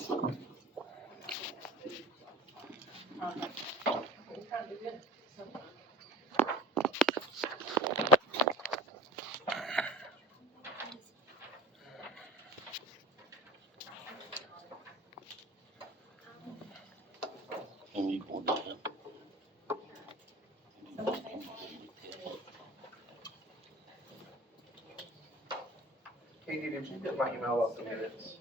You need one now. Katie, did you get my email of the minutes?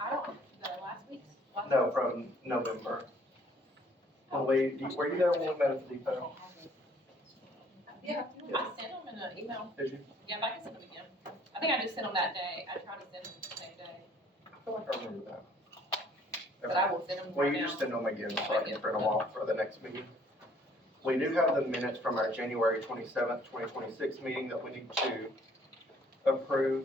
I don't, the last week's? No, from November. Were you there when we met at the depot? Yeah, I sent them in an email. Did you? Yeah, but I can send them again. I think I just sent them that day. I tried to send them the same day, I feel like I remember that. but I will send them Well, right you now. just send them again so I can print them off for the next meeting. We do have the minutes from our January 27th, 2026 meeting that we need to approve.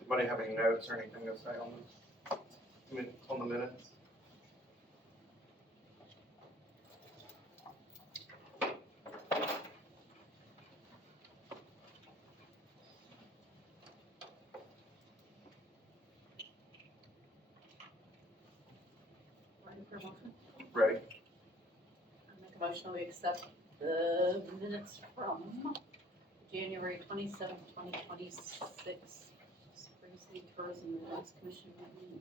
Anybody have any notes or anything to say on the minutes? Ready for a motion? Ready? I make a motion, we accept the minutes from January 27th, 2026, Spring City Tourism and Events Commission meeting.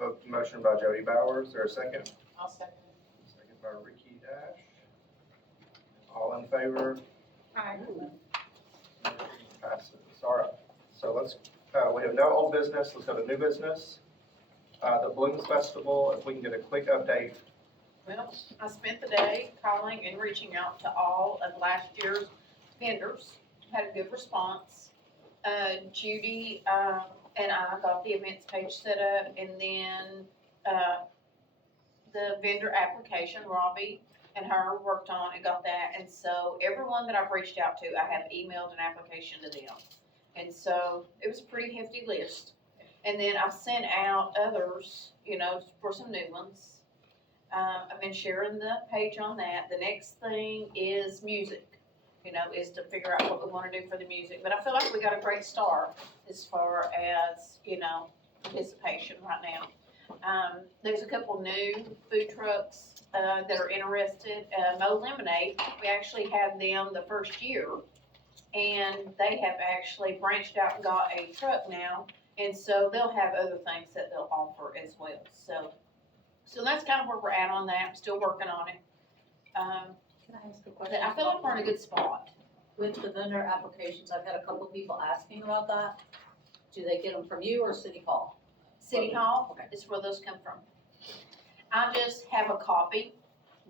A motion by Jody Bowers, or a second? I'll second. Second by Ricky Dash. All in favor? Aye. Passes. All right. So we have no old business. Let's go to new business. The Blooms Festival, if we can get a quick update. Well, I spent the day calling and reaching out to all of last year's vendors, had a good response. Judy, and I got the events page set up, and then, the vendor application, Robbie and her worked on and got that, and so everyone that I've reached out to, I have emailed an application to them. And so, it was a pretty hefty list. And then I've sent out others, for some new ones. I've been sharing the page on that. The next thing is music, is to figure out what we wanna do for the music. But I feel like we got a great start as far as, participation right now. There's a couple new food trucks, that are interested. Mo Lemonade, we actually had them the first year. And they have actually branched out and got a truck now. And so they'll have other things that they'll offer as well. So that's kind of where we're at on that. I'm still working on it. Can I ask a question? I feel like we're in a good spot. With the vendor applications, I've had a couple of people asking about that. Do they get them from you or City Hall? City Hall Okay. is where those come from. I just have a copy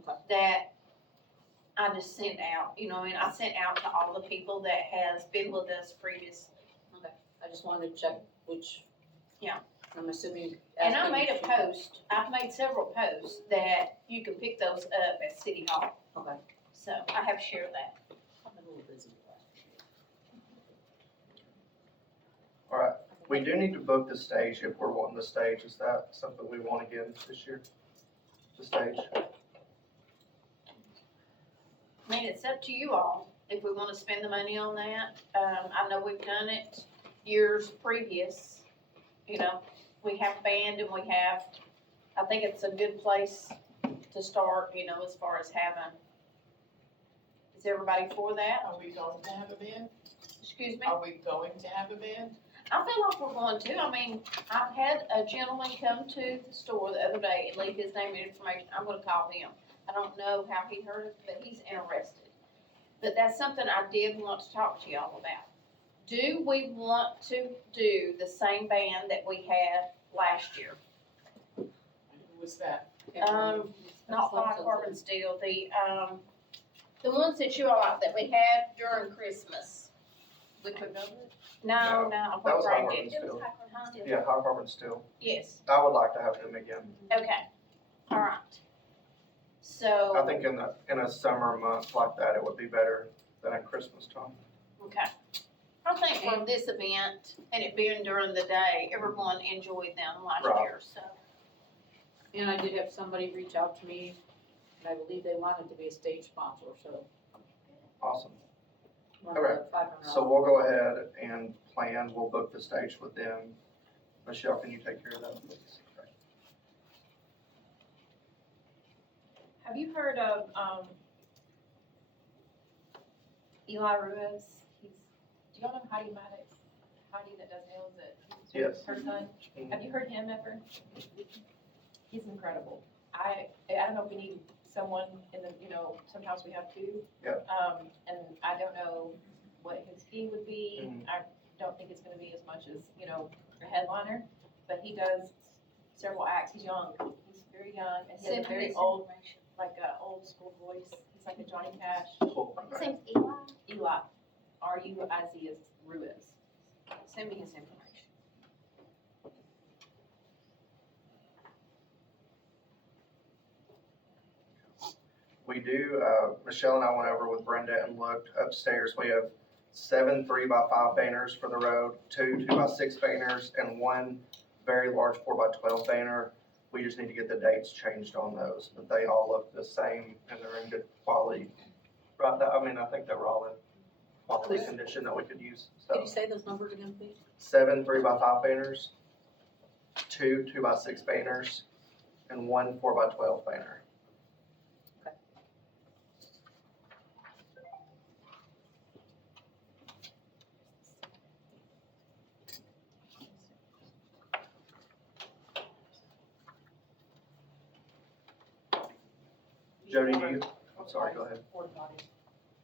Okay. that I just sent out, I sent out to all the people that has been with us previously. I just wanted to check which. Yeah. I'm assuming. And I asking made a which- post, I've made several posts that you can pick those up at City Hall. Okay. So I have shared that. I'm a little busy with that. All right. We do need to book the stage if we're wanting the stage. Is that something we want again this year? The stage? I mean, it's up to you all, if we wanna spend the money on that. I know we've done it years previous, we have band and I think it's a good place to start, as far as Is everybody for that? Are we going to have a band? Excuse me? Are we going to have a band? I feel like we're going to. I mean, I've had a gentleman come to the store the other day and leave his name and information. I'm gonna call him. I don't know how he heard it, but he's interested. But that's something I did want to talk to y'all about. Do we want to do the same band that we had last year? Who was that? Not Fire Carbon Steel, the ones that you all, that we had during Christmas. Liquid Velvet? No, That what was High brand Carbon did? Steel. Huh? Yeah, High Carbon Steel. Yes, I would like to have them again. okay, all right. So. I think in a summer month like that, it would be better than at Christmas time. Okay. I think for this event, and it being during the day, everyone enjoyed them last Right. year, so. And I did have somebody reach out to me, and I believe they wanted to be a stage sponsor, so. Awesome. one Okay. of the $500. So we'll go ahead and plan, we'll book the stage with them. Michelle, can you take care of that, please? Okay. Have you heard of, Eli Ruiz? Do y'all know Heidi Maddox? Heidi that does nails at, Yes. her son? Mhm. Have you heard him ever? He's incredible. I don't know if we need someone in the, sometimes we have two. Yeah. And I don't know what his fee would be. Mhm. I don't think it's gonna be as much as, a headliner, but he does several acts. He's young. He's very young and he has Send a me very his old, information. like a old school voice. He's like a Johnny Cash. Cool. His Okay. name's Eli. Eli, Ruiz, Ruiz. Send me his information. We do, Michelle and I went over with Brenda and looked upstairs. We have 7 3x5 banners for the road, 2 2x6 banners, and 1 very large 4x12 banner. We just need to get the dates changed on those, but they all look the same and they're in good quality. Right, I think they were all in quality condition that we could use, Can so. you say those numbers again, please? 7 3x5 banners, 2 2x6 banners, and 1 4x12 banner. Jody, do you, I'm sorry, go ahead. Porta potties.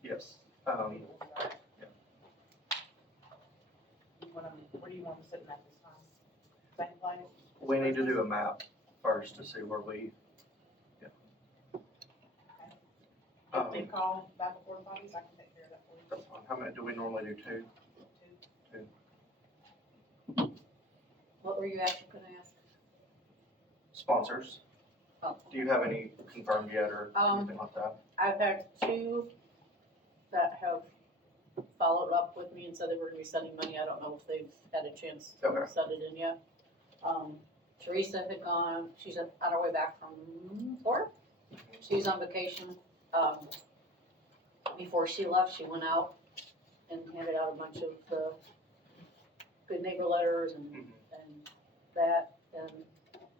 Yes. Yeah. Where do you want them sitting at this time? Same place? We need to do a map first to see where we, If they call back porta potties, I can take care of that for you. that's fine. How many, do we normally do 2? What were you actually gonna ask? Sponsors, Oh, do you have any confirmed yet or Um, anything like that? I've had 2 that have followed up with me and said they were gonna be sending money. I don't know if they've had a chance to Okay. send it in yet. Teresa had gone, she's on her way back from Florida. She's on vacation. Before she left, she went out and handed out a bunch of, good neighbor letters and Mhm. and that, and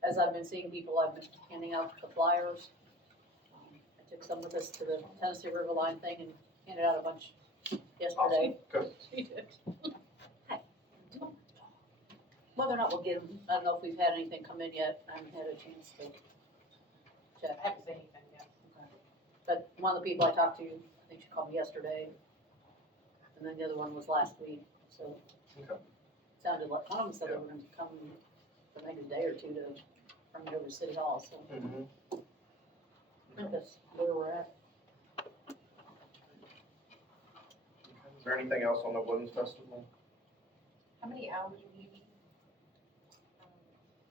as I've been seeing people, I've been handing out the flyers. I took some with us to the Tennessee River Line thing and handed out a bunch yesterday. Good. She did. Whether or not we'll get them, I don't know if we've had anything come in yet, I haven't had a chance to I check. haven't seen anything yet. But one of the people I talked to, I think she called me yesterday, and then the other one was last week, so. Okay. Sounded like, one of them said they were gonna come for maybe a day or two to bring it over to City Hall, so Mhm. I think that's where we're at. Is there anything else on the Women's Festival? How many hours will you need?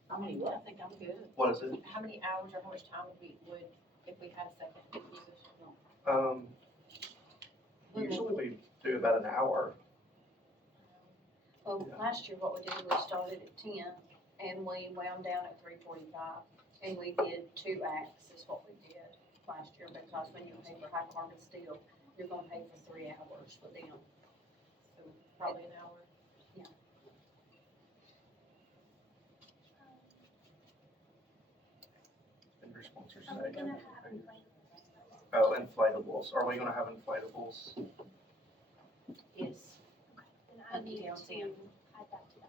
How many I what? think I'm good. What is it? How many hours or how much time would, if we had a second musician? Usually we do about an hour. Well, Yeah. last year, what we did, we started at 10 and we wound down at 3:45. And we did 2 acts is what we did last year, because when you pay for High Carbon Steel, you're gonna pay for 3 hours with them. So probably an hour. And your sponsors Are we say. gonna have, like, Oh, inflatables. Are we gonna have inflatables? Yes. And I Monkey need Town to Sand. add that to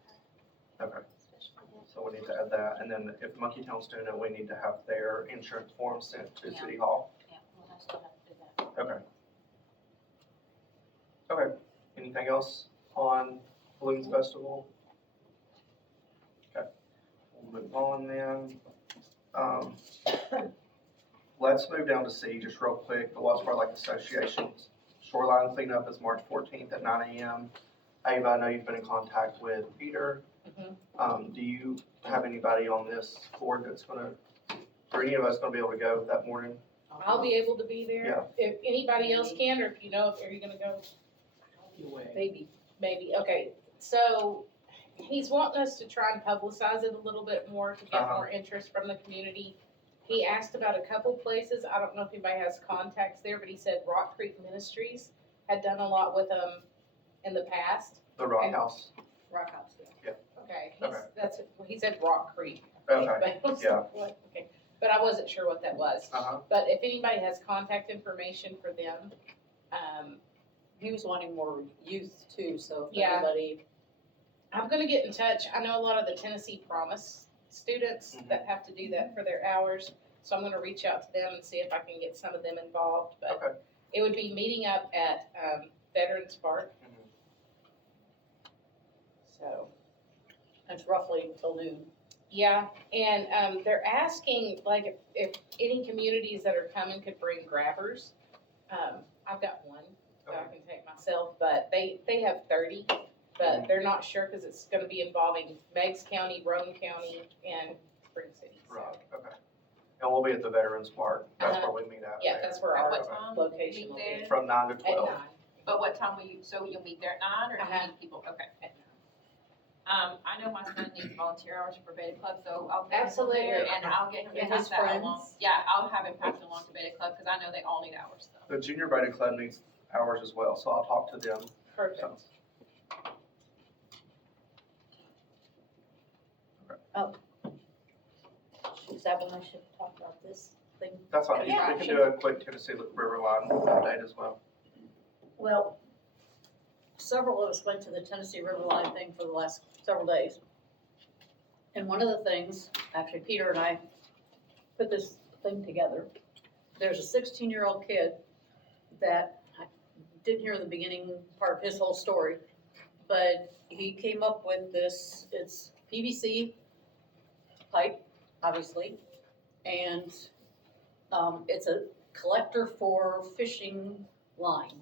that, Okay, especially if so we need to add that, and then if Monkey Town's doing it, we need to have their insurance form sent to Yeah. City Hall. Yeah, we'll have to do that. Okay. Okay, anything else on Balloons Festival? Okay, we'll move on then. Let's move down to C just real quick, the Wattsburg Lake Association shoreline cleanup is March 14th at 9 a.m. Ava, I know you've been in contact with Peter. Do you have anybody on this board that's gonna, or any of us gonna be able to go that morning? I'll be able to be there. Yeah. If anybody else can, or if you know, are you gonna go? Maybe. Maybe, okay. So he's wanting us to try and publicize it a little bit more to get Uh-huh. more interest from the community. He asked about a couple places. I don't know if anybody has contacts there, but he said Rock Creek Ministries had done a lot with them in the past. The Rock And- House? Rock House, yeah. Okay, Okay. he said Rock Creek. Okay, But I was yeah. like, what? Okay, but I wasn't sure what that was. Uh-huh, But if anybody has contact information for them, He was wanting more youth too, so if Yeah. anybody, I'm gonna get in touch. I know a lot of the Tennessee Promise students Mhm. that have to do that for their hours. So I'm gonna reach out to them and see if I can get some of them involved, but okay. it would be meeting up at, Veterans Park. Mhm. So, it's roughly until noon. yeah, and, they're asking, like, if any communities that are coming could bring grabbers. I've got one that I can take myself, but they have 30, but they're not sure, cause it's gonna be involving Meigs County, Roane County, and Spring City. so. Right, okay. And we'll be at the Veterans Park, that's Uh-huh. where we meet at. Yeah, there. that's where At our what time? location Meet will there? be. From 9 to At 12. 9. But what time will you, so you'll meet there at 9 or do you Uh-huh. need people? Okay. At 9. I know my son needs volunteer hours for Beta Club, so I'll get him Absolutely. there and I'll get him to And pass his that friends. along. Yeah, I'll have him pass it along to Beta Club, cause I know they all need hours, so. The Junior Beta Club needs hours as well, so I'll talk to them. Perfect. Is that when I should talk about this thing? That's fine, Yeah, we can do a quick Tennessee River line update as well. Well, several of us went to the Tennessee River Line thing for the last several days. And one of the things, actually Peter and I put this thing together. There's a 16-year-old kid that I didn't hear the beginning part of his whole story, but he came up with this, it's PVC pipe, obviously, and it's a collector for fishing line.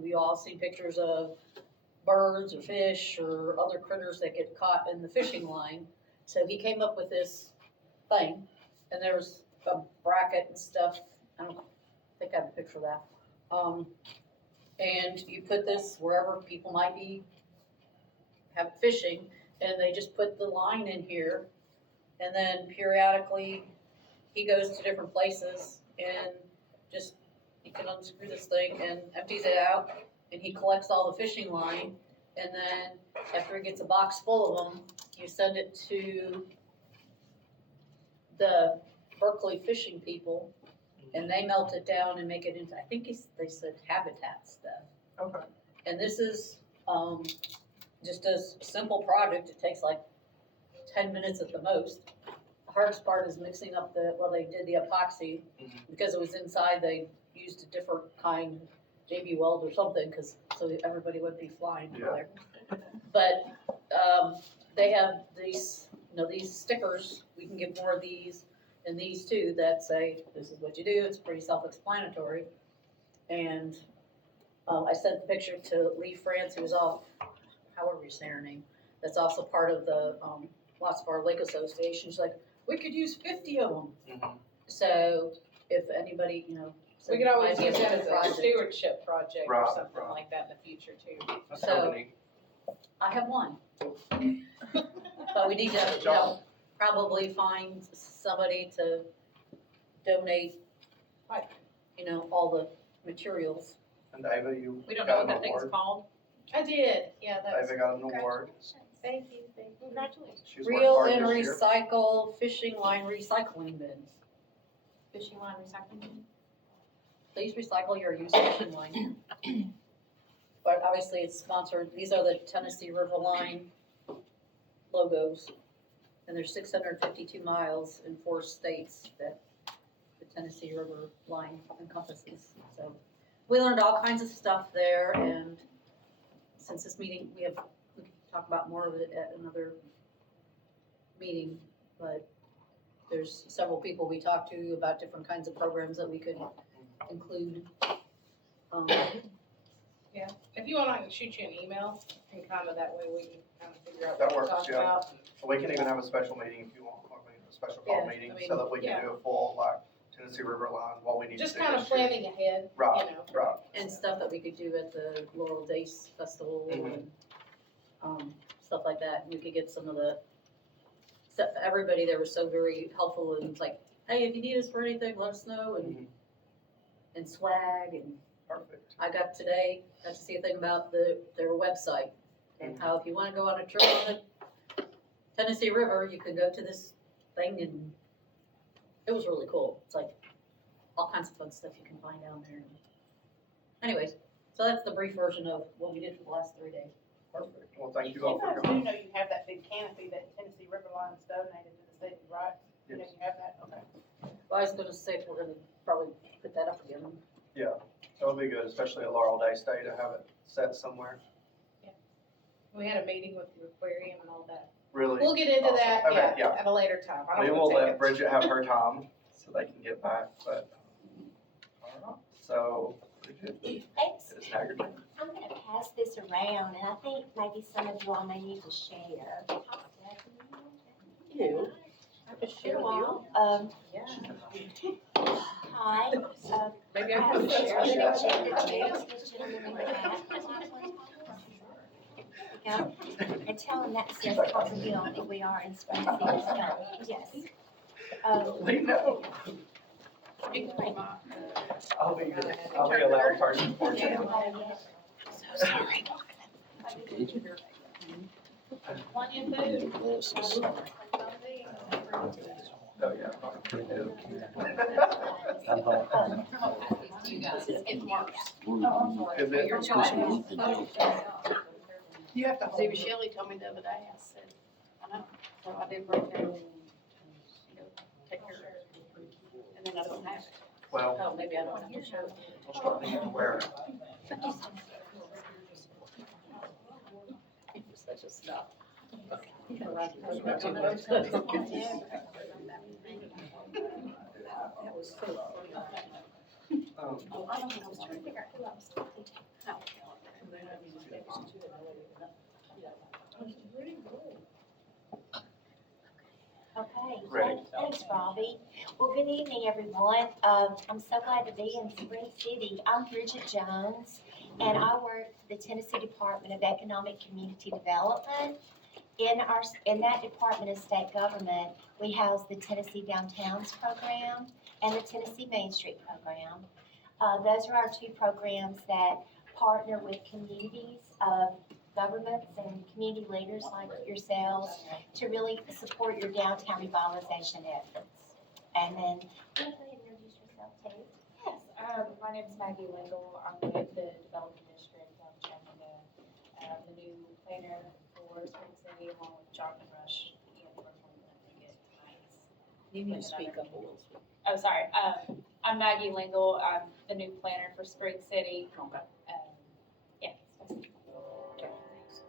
We all see pictures of birds or fish or other critters that get caught in the fishing line. So he came up with this thing, and there was a bracket and stuff. I don't think I have a picture of that. And you put this wherever people might be have fishing, and they just put the line in here, and then periodically he goes to different places and just he can unscrew this thing and empties it out, and he collects all the fishing line, and then after he gets a box full of them, you send it to the Berkeley fishing people, and they melt it down and make it into, I think they said habitat stuff. Okay. And this is, just a simple project, it takes like 10 minutes at the most. The hardest part is mixing up they did the epoxy, Mhm. because it was inside, they used a different kind, JB Weld or something, so everybody would be flying Yeah. there. But, they have these stickers, we can get more of these, and these too, that say, this is what you do, it's pretty self-explanatory. And, I sent the picture to Lee France, who was however you say her name, that's also part of the, Wattsbar Lake Association. She's like, we could use 50 of them. Mhm. So if anybody, We could always might be use that as a project. stewardship project or Right, something right. like that in the future too. That's So- so neat. I have one. But we need to, probably find somebody to donate, all the materials. And Ava, you We don't know got what an that thing's award? called. I did, yeah, that's, Ava got an award. thank you, thank you. Congratulations. She's worked Reel hard and this year. recycle fishing line recycling bins. Fishing line recycling. Please recycle your used fishing line. But obviously it's sponsored, these are the Tennessee River Line logos. And there's 652 miles in 4 states that the Tennessee River Line encompasses. So we learned all kinds of stuff there, and since this meeting, we can talk about more of it at another meeting, but there's several people we talked to about different kinds of programs that we could include. If you want, I can shoot you an email and kind of that way we can kind of figure out That what to works, talk yeah. about. We can even have a special meeting if you want, or maybe a special Yeah, call meeting, I mean, so that we yeah. can do a full, like, Tennessee River Line, what we need to do Just kind of this year. planning ahead, Right, you know. right. And stuff that we could do at the Laurel Days Festival Mhm. and, stuff like that. We could get some of the, everybody there was so very helpful and it's like, hey, if you need us for anything, let us know, Mhm. and swag, and Perfect. I got to see a thing about their website and how if you wanna go on a trip on the Tennessee River, you could go to this thing, and it was really cool. It's like all kinds of fun stuff you can find down there. Anyways, so that's the brief version of what we did for the last 3 days. Perfect. Well, thank you all for You guys coming. do know you have that big canopy that Tennessee River Line's donated to the city, right? You know Yes. you have that, okay. Well, I was gonna say if we're gonna probably put that up again. Yeah, that would be good, especially at Laurel Day Day to have it set somewhere. We had a meeting with the aquarium and all that. Really, We'll get into Awesome. that, Okay, yeah, yeah. at a later time. I we don't will wanna take let it. Bridget have her time so they can get back, but, all right, so, Bridget, Thanks. it's now your turn. I'm gonna pass this around, and I think maybe some of you all may need to share. You. I just share with you. Yeah. Hi, Maybe I I have can a share. And tell them that says Copper Hill, that we are in Spring City, yes. We know, You can read mine. I'll be a loud person for you. So sorry. Plenty of food. Glasses. Oh, yeah. You guys, it's getting worse. Is it? It's supposed to be anything else. You have to hold. See, Shelley told me the other day, I said, I know, so I did break down, take care of it. And then I don't have it. Well, Oh, maybe I don't have to show it. we'll start needing to wear it. Such a stuff. I was trying to figure out who I was talking to. Okay, Ready. thanks, Robbie. Well, good evening, everyone. I'm so glad to be in Spring City. I'm Bridget Jones, and I work for the Tennessee Department of Economic Community Development. In that department of state government, we house the Tennessee Downtowns program and the Tennessee Main Street program. Those are our two programs that partner with communities, governments and community leaders like yourselves to really support your downtown revitalization efforts. And then, go ahead and introduce yourself, Tate. Yes, my name is Maggie Lingle. I'm with the Development District. I'm checking the new planner for Spring City along with Jonathan Rush and we're trying to get tonight's. You need to speak up a little. Oh, sorry. I'm Maggie Lingle. I'm the new planner for Spring City. Yeah.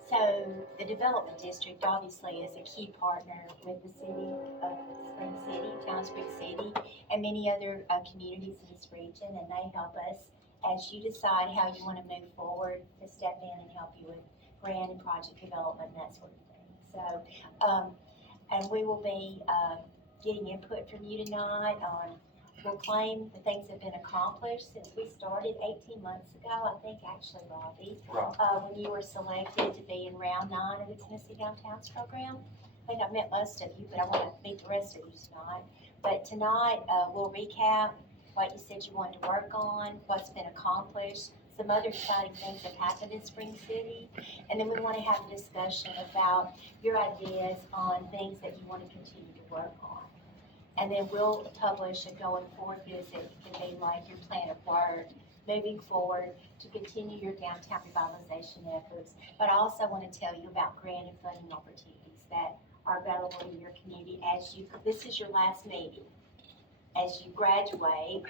So the Development District obviously is a key partner with the city of Spring City, Town of Spring City, and many other communities in this region, and they help us as you decide how you want to move forward to step in and help you with grant and project development and that sort of thing. So, and we will be getting input from you tonight on, we'll claim the things that have been accomplished since we started 18 months ago, I think actually, Robbie, when you were selected to be in round 9 of the Tennessee Downtowns program. I think I've met most of you, but I want to meet the rest of you tonight. But tonight, we'll recap what you said you wanted to work on, what's been accomplished, some other exciting things that happened in Spring City, and then we want to have a discussion about your ideas on things that you want to continue to work on. And then we'll publish a going forward visit, it can be like your plan of work moving forward to continue your downtown revitalization efforts. But I also want to tell you about grant and funding opportunities that are available in your community as you, this is your last meeting. As you graduate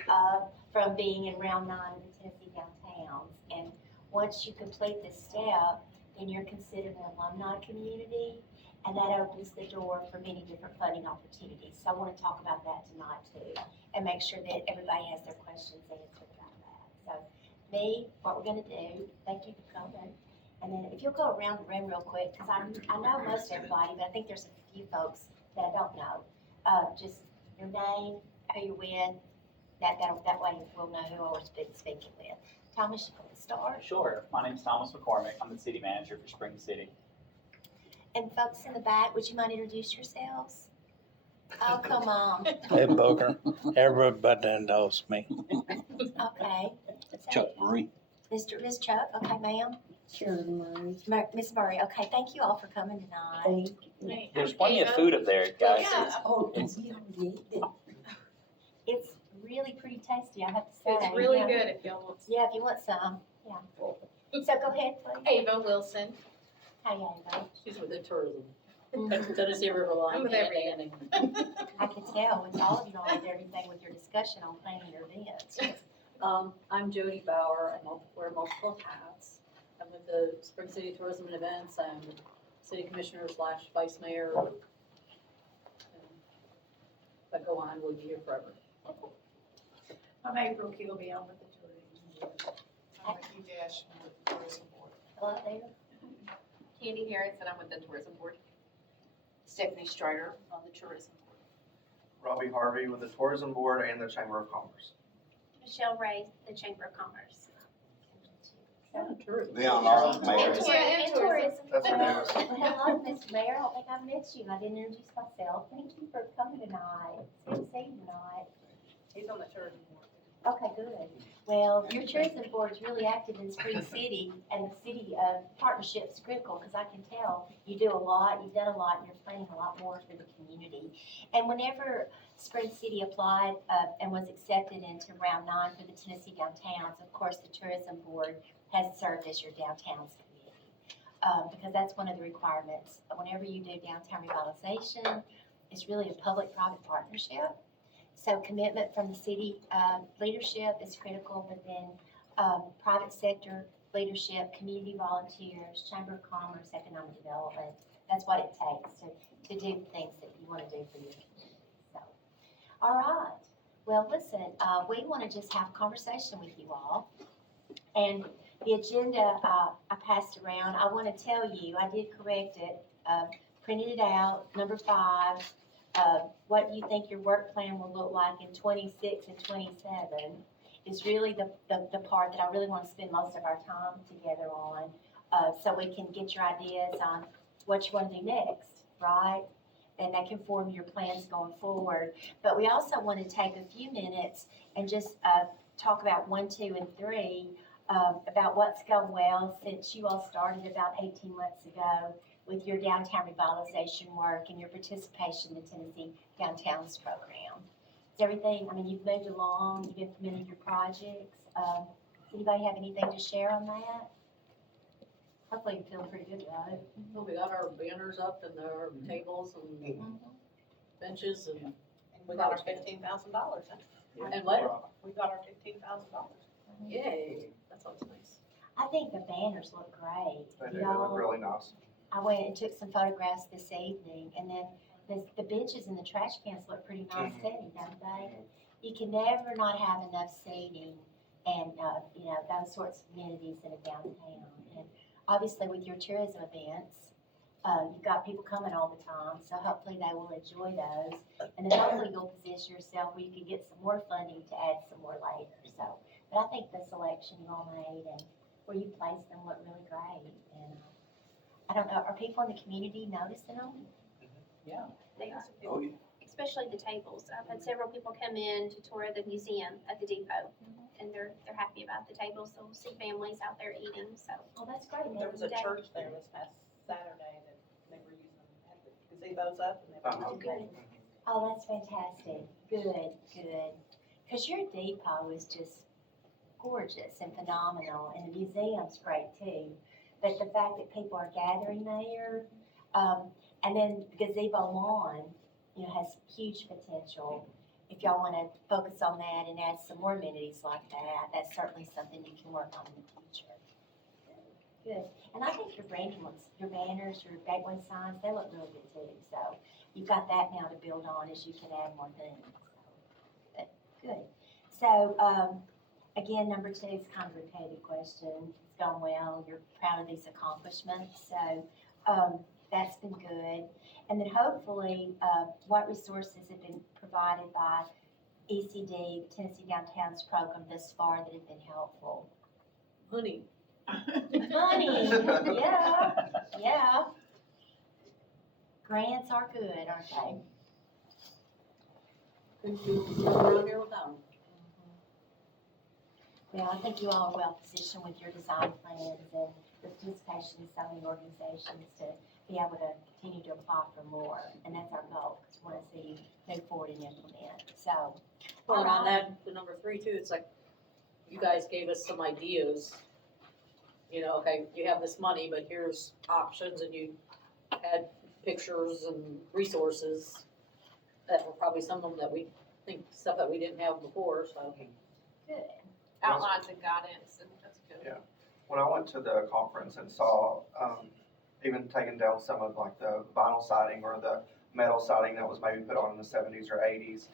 from being in round 9 of the Tennessee Downtowns. And once you complete this step, then you're considered an alumni community, and that opens the door for many different funding opportunities. So I want to talk about that tonight too, and make sure that everybody has their questions answered about that. So me, what we're gonna do, thank you for coming. And then if you'll go around the room real quick, because I know most everybody, but I think there's a few folks that I don't know. Just your name, who you're with, that way we'll know who we're speaking with. Thomas, you want to start? Sure. My name's Thomas McCormick. I'm the city manager for Spring City. And folks in the back, would you mind introduce yourselves? Oh, come on. Hey, Booker, everybody knows me. Okay. Chuck Marie. Miss Chuck, okay, ma'am. Shirley Murray. Miss Murray, okay, thank you all for coming tonight. There's plenty of food up there, guys. Oh, we already ate it. It's really pretty tasty, I have to say. It's really Yeah. good if y'all want. Yeah, if you want some, yeah. So go ahead, please. Ava Wilson. Hi, Ava. She's with the tourism. Tennessee River Line. I'm with everything. I can tell with all of you all with everything with your discussion on planning your events. I'm Jody Bauer, and I wear multiple hats. I'm with the Spring City Tourism and Events, I'm city commissioner / vice mayor. If I go on, we'll be here forever. I'm April Kilby, I'm with the tourism board. I'm Ricky Dash with the tourism board. Hello there. Candy Harrison, I'm with the tourism board. Stephanie Strider on the tourism board. Robbie Harvey with the Tourism Board and the Chamber of Commerce. Michelle Ray, the Chamber of Commerce. Leon Arnold, Mayor. Yeah, and tourism. That's her name. Well, hello, Mr. Mayor. I don't think I've met you. I didn't introduce myself. Thank you for coming tonight. It's good to see you tonight. He's on the tourism board. Okay, good. Well, your tourism board is really active in Spring City, and the city partnership is critical, because I can tell you do a lot, you've done a lot, and you're planning a lot more for the community. And whenever Spring City applied and was accepted into round 9 for the Tennessee Downtowns, of course, the tourism board has served as your downtowns committee, because that's one of the requirements. Whenever you do downtown revitalization, it's really a public-private partnership. So commitment from the city leadership is critical, but then private sector leadership, community volunteers, Chamber of Commerce, economic development, that's what it takes to do things that you want to do for your community. So, all right. Well, listen, we want to just have a conversation with you all. And the agenda I passed around, I want to tell you, I did correct it, printed it out, number 5. What you think your work plan will look like in 26 and 27 is really the part that I really want to spend most of our time together on, so we can get your ideas on what you want to do next, right? And that can form your plans going forward. But we also want to take a few minutes and just talk about 1, 2, and 3, about what's going well since you all started about 18 months ago with your downtown revitalization work and your participation in the Tennessee Downtowns program. Is everything, I mean, you've moved along, you've implemented your projects. Does anybody have anything to share on that? Hopefully you're feeling pretty good about it. Well, we got our banners up and our tables and benches and. And we got our $15,000, huh? And what? We got our $15,000. Yay, that sounds nice. I think the banners look great. They do, they look really nice. I went and took some photographs this evening, and then the benches and the trash cans look pretty nice setting, don't they? You can never not have enough seating and, you know, those sorts of amenities in a downtown. And obviously with your tourism events, you've got people coming all the time, so hopefully they will enjoy those. And then hopefully you'll position yourself where you can get some more funding to add some more later. So, but I think the selection you all made and where you placed them look really great. And I don't know, are people in the community noticing them? Yeah. Oh, yeah. Especially the tables. I've had several people come in to tour the museum at the depot, and they're happy about the tables. They'll see families out there eating, so. Oh, that's great. There was a church there this past Saturday that they were using, had the gazebos up and they were Uh-huh. using. Oh, that's fantastic. Good, good. Because your depot is just gorgeous and phenomenal, and the museum's great too. But the fact that people are gathering there, and then the gazebo lawn, has huge potential. If y'all want to focus on that and add some more amenities like that, that's certainly something you can work on in the future. Good. And I think your branding looks, your banners, your gateway signs, they look really good too. So you've got that now to build on as you can add more things. So, good. So, again, number 2 is kind of a repetitive question. It's gone well. You're proud of these accomplishments. So, that's been good. And then hopefully, what resources have been provided by ECD, Tennessee Downtown's program thus far that have been helpful? Money. Money, yeah. Grants are good, aren't they? Around here without. Well, I think you all are well positioned with your design plans and the participation in so many organizations to be able to continue to apply for more. And that's our goal, because we want to see you move forward and implement. So, Well, on that, the number 3 too, it's like, you guys gave us some ideas. Okay, you have this money, but here's options, and you had pictures and resources that were probably some of them that we think, stuff that we didn't have before, so. good. Outlines and guidance, and that's good. Yeah. When I went to the conference and saw, even taking down some of like the vinyl siding or the metal siding that was maybe put on in the 70s or 80s,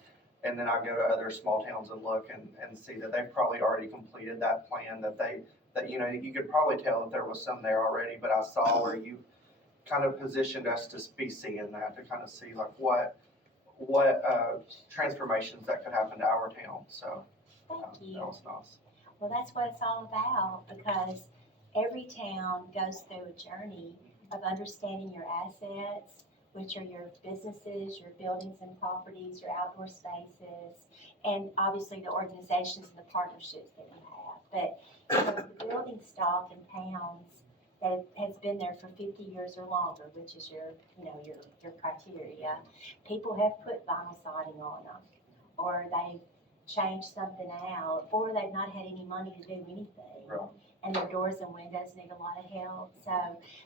and then I go to other small towns and look and see that they've probably already completed that plan, that you could probably tell that there was some there already, but I saw where you kind of positioned us to be seeing that, to kind of see like what transformations that could happen to our town, so. Thank you. That was nice. Well, that's what it's all about, because every town goes through a journey of understanding your assets, which are your businesses, your buildings and properties, your outdoor spaces, and obviously the organizations and the partnerships that you have. But the building stock in towns that has been there for 50 years or longer, which is your criteria, people have put vinyl siding on them, or they've changed something out, or they've not had any money to do anything. Right. And their doors and windows need a lot of help. So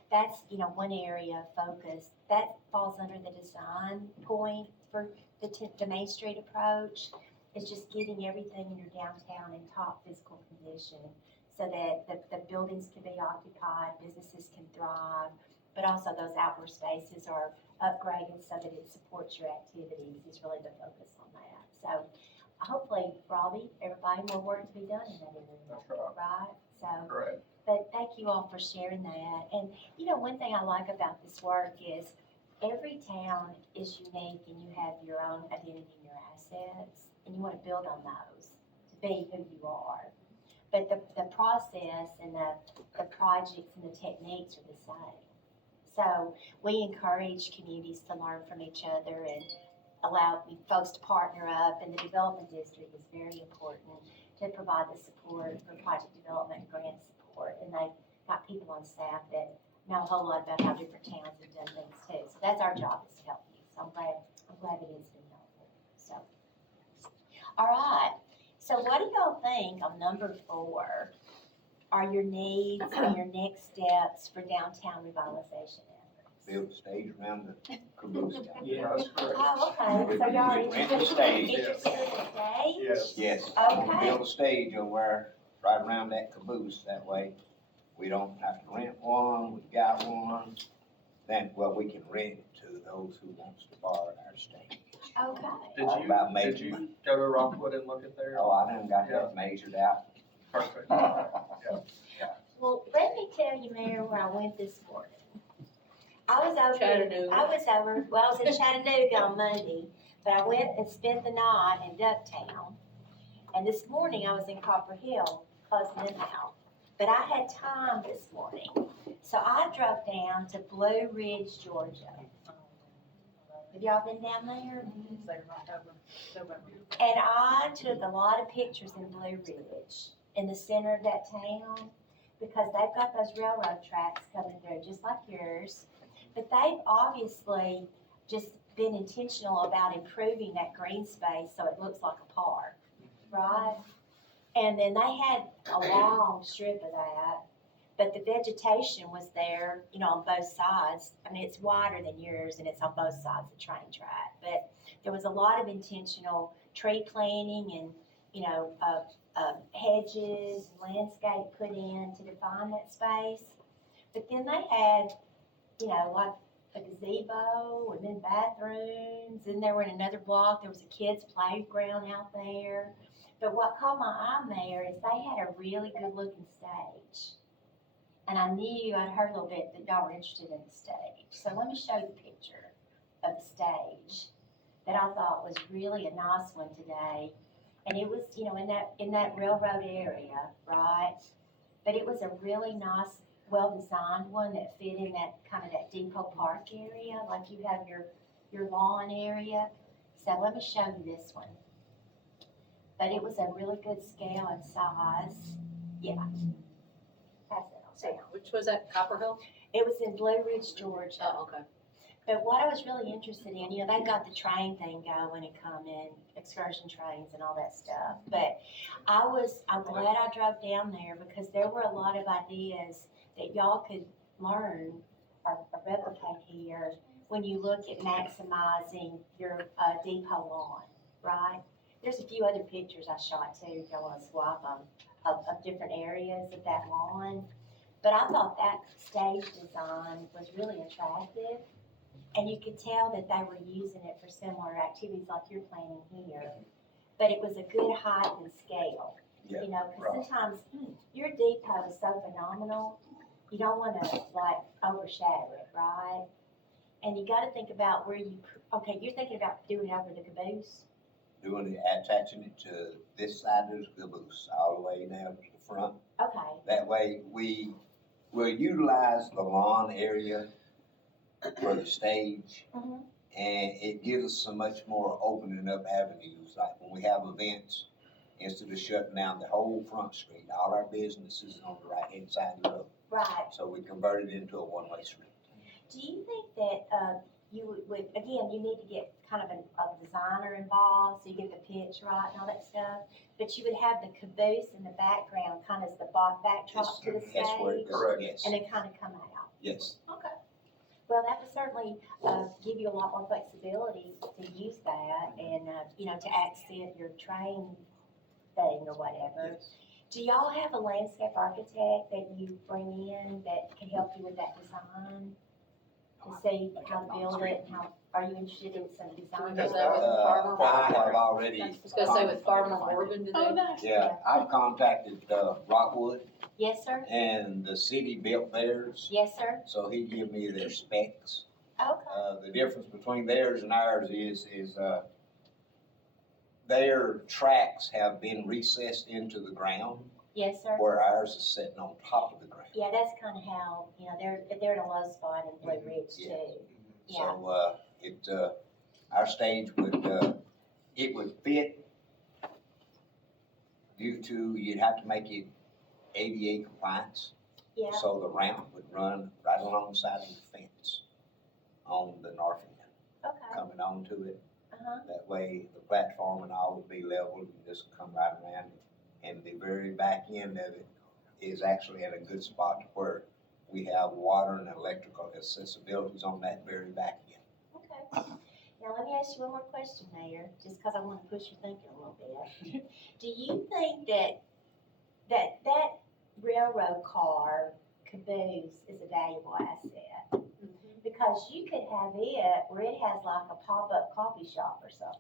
that's, one area of focus. That falls under the design point for the Main Street approach. It's just getting everything in your downtown in top physical condition so that the buildings can be occupied, businesses can thrive, but also those outdoor spaces are upgraded so that it supports your activities is really the focus on that. So hopefully, Robbie, everybody, more work to be done in that area. That's right. Right? So, Correct. but thank you all for sharing that. And, one thing I like about this work is every town is unique and you have your own identity and your assets, and you want to build on those to be who you are. But the process and the projects and the techniques are the same. So we encourage communities to learn from each other and allow folks to partner up, and the development district is very important to provide the support for project development and grant support. And they've got people on staff that know a whole lot about how different towns have done things too. So that's our job, is to help you. So I'm glad it has been helpful. So, all right. So what do y'all think on number 4 are your needs and your next steps for downtown revitalization efforts? Build a stage around the caboose. Yeah. That's correct. Oh, okay. So y'all are Rent the interested stage. in the stage? Yes. Yes. Okay. Build a stage over right around that caboose, that way we don't have to rent one, we've got one. Then, we can rent it to those who wants to borrow our stage. Okay. All about Did making you money. go to Rockwood and look at there? Oh, I done got that measured out. Perfect. Well, let me tell you, Mayor, where I went this morning. I was over in Chattanooga on Monday, but I went and spent the night in Ducktown. And this morning I was in Copper Hill, closing them out. But I had time this morning, so I drove down to Blue Ridge, Georgia. Have y'all been down there? And I took a lot of pictures in Blue Ridge, in the center of that town, because they've got those railroad tracks coming through, just like yours. But they've obviously just been intentional about improving that green space so it looks like a park, right? And then they had a long strip of that, but the vegetation was there, you know, on both sides. I mean, it's wider than yours and it's on both sides of the train track, but there was a lot of intentional tree planting and, you know, hedges, landscape put in to define that space. But then they had, you know, like a gazebo and then bathrooms, and there were in another block, there was a kid's playground out there. But what caught my eye there is they had a really good looking stage. And I knew, I'd heard a little bit that y'all were interested in the stage. So let me show you the picture of the stage that I thought was really a nice one today. And it was, you know, in that railroad area, right? But it was a really nice, well-designed one that fit in that kind of that Depot Park area, like you have your lawn area. So let me show you this one. But it was a really good scale and size. Yeah. Pass it on down. Which was that, Copper Hill? It was in Blue Ridge, Georgia. Oh, okay. But what I was really interested in, you know, they've got the train thing going and coming, excursion trains and all that stuff. But I'm glad I drove down there because there were a lot of ideas that y'all could learn or replicate here when you look at maximizing your depot lawn, right? There's a few other pictures I shot too, if y'all want to swap them, of different areas of that lawn. But I thought that stage design was really attractive. And you could tell that they were using it for similar activities like you're planning here. But it was a good height and scale, you know, because sometimes your depot is so phenomenal, you don't want to like overshadow it, right? And you got to think about where you, okay, you're thinking about doing it over the caboose? Doing it, attaching it to this side of the caboose, all the way down to the front. Okay. That way we will utilize the lawn area for the stage, Mhm. and it gives us so much more opening up avenues, like when we have events, instead of shutting down the whole front street, all our businesses on the right-hand side of the road. Right. So we converted it into a one-way street. Do you think that you would, again, you need to get kind of a designer involved, so you get the pitch right and all that stuff, but you would have the caboose in the background, kind of as the backdrop to the That's where it stage, goes, yes, and then kind of come out? yes. Okay. Well, that would certainly give you a lot more flexibility to use that and, you know, to accent your train thing or whatever. Yes. Do y'all have a landscape architect that you bring in that can help you with that design? To see how to build it and how, are you interested in some design? Is that with Farmer I have Morgan? already. I was gonna say with Farmer Morgan today. Oh, nice. Yeah, I've contacted Rockwood, Yes, sir? and the city built theirs, Yes, sir? so he gave me their specs. Okay. The difference between theirs and ours is their tracks have been recessed into the ground, Yes, sir? where ours is sitting on top of the ground. Yeah, that's kind of how, you know, they're in a low spot in Blue Ridge too. Yes. Yeah. So, our stage it would fit due to, you'd have to make it ADA compliance. Yeah, So the ramp would run right alongside of the fence on the north end, okay, coming onto it. uh-huh, That way, the platform and all would be level, and just come right around it. And the very back end of it is actually at a good spot where we have water and electrical accessibilities on that very back end. okay. Now, let me ask you one more question, Mayor, just because I want to push your thinking a little bit. Do you think that railroad car caboose is a valuable asset? Because you could have it where it has like a pop-up coffee shop or something.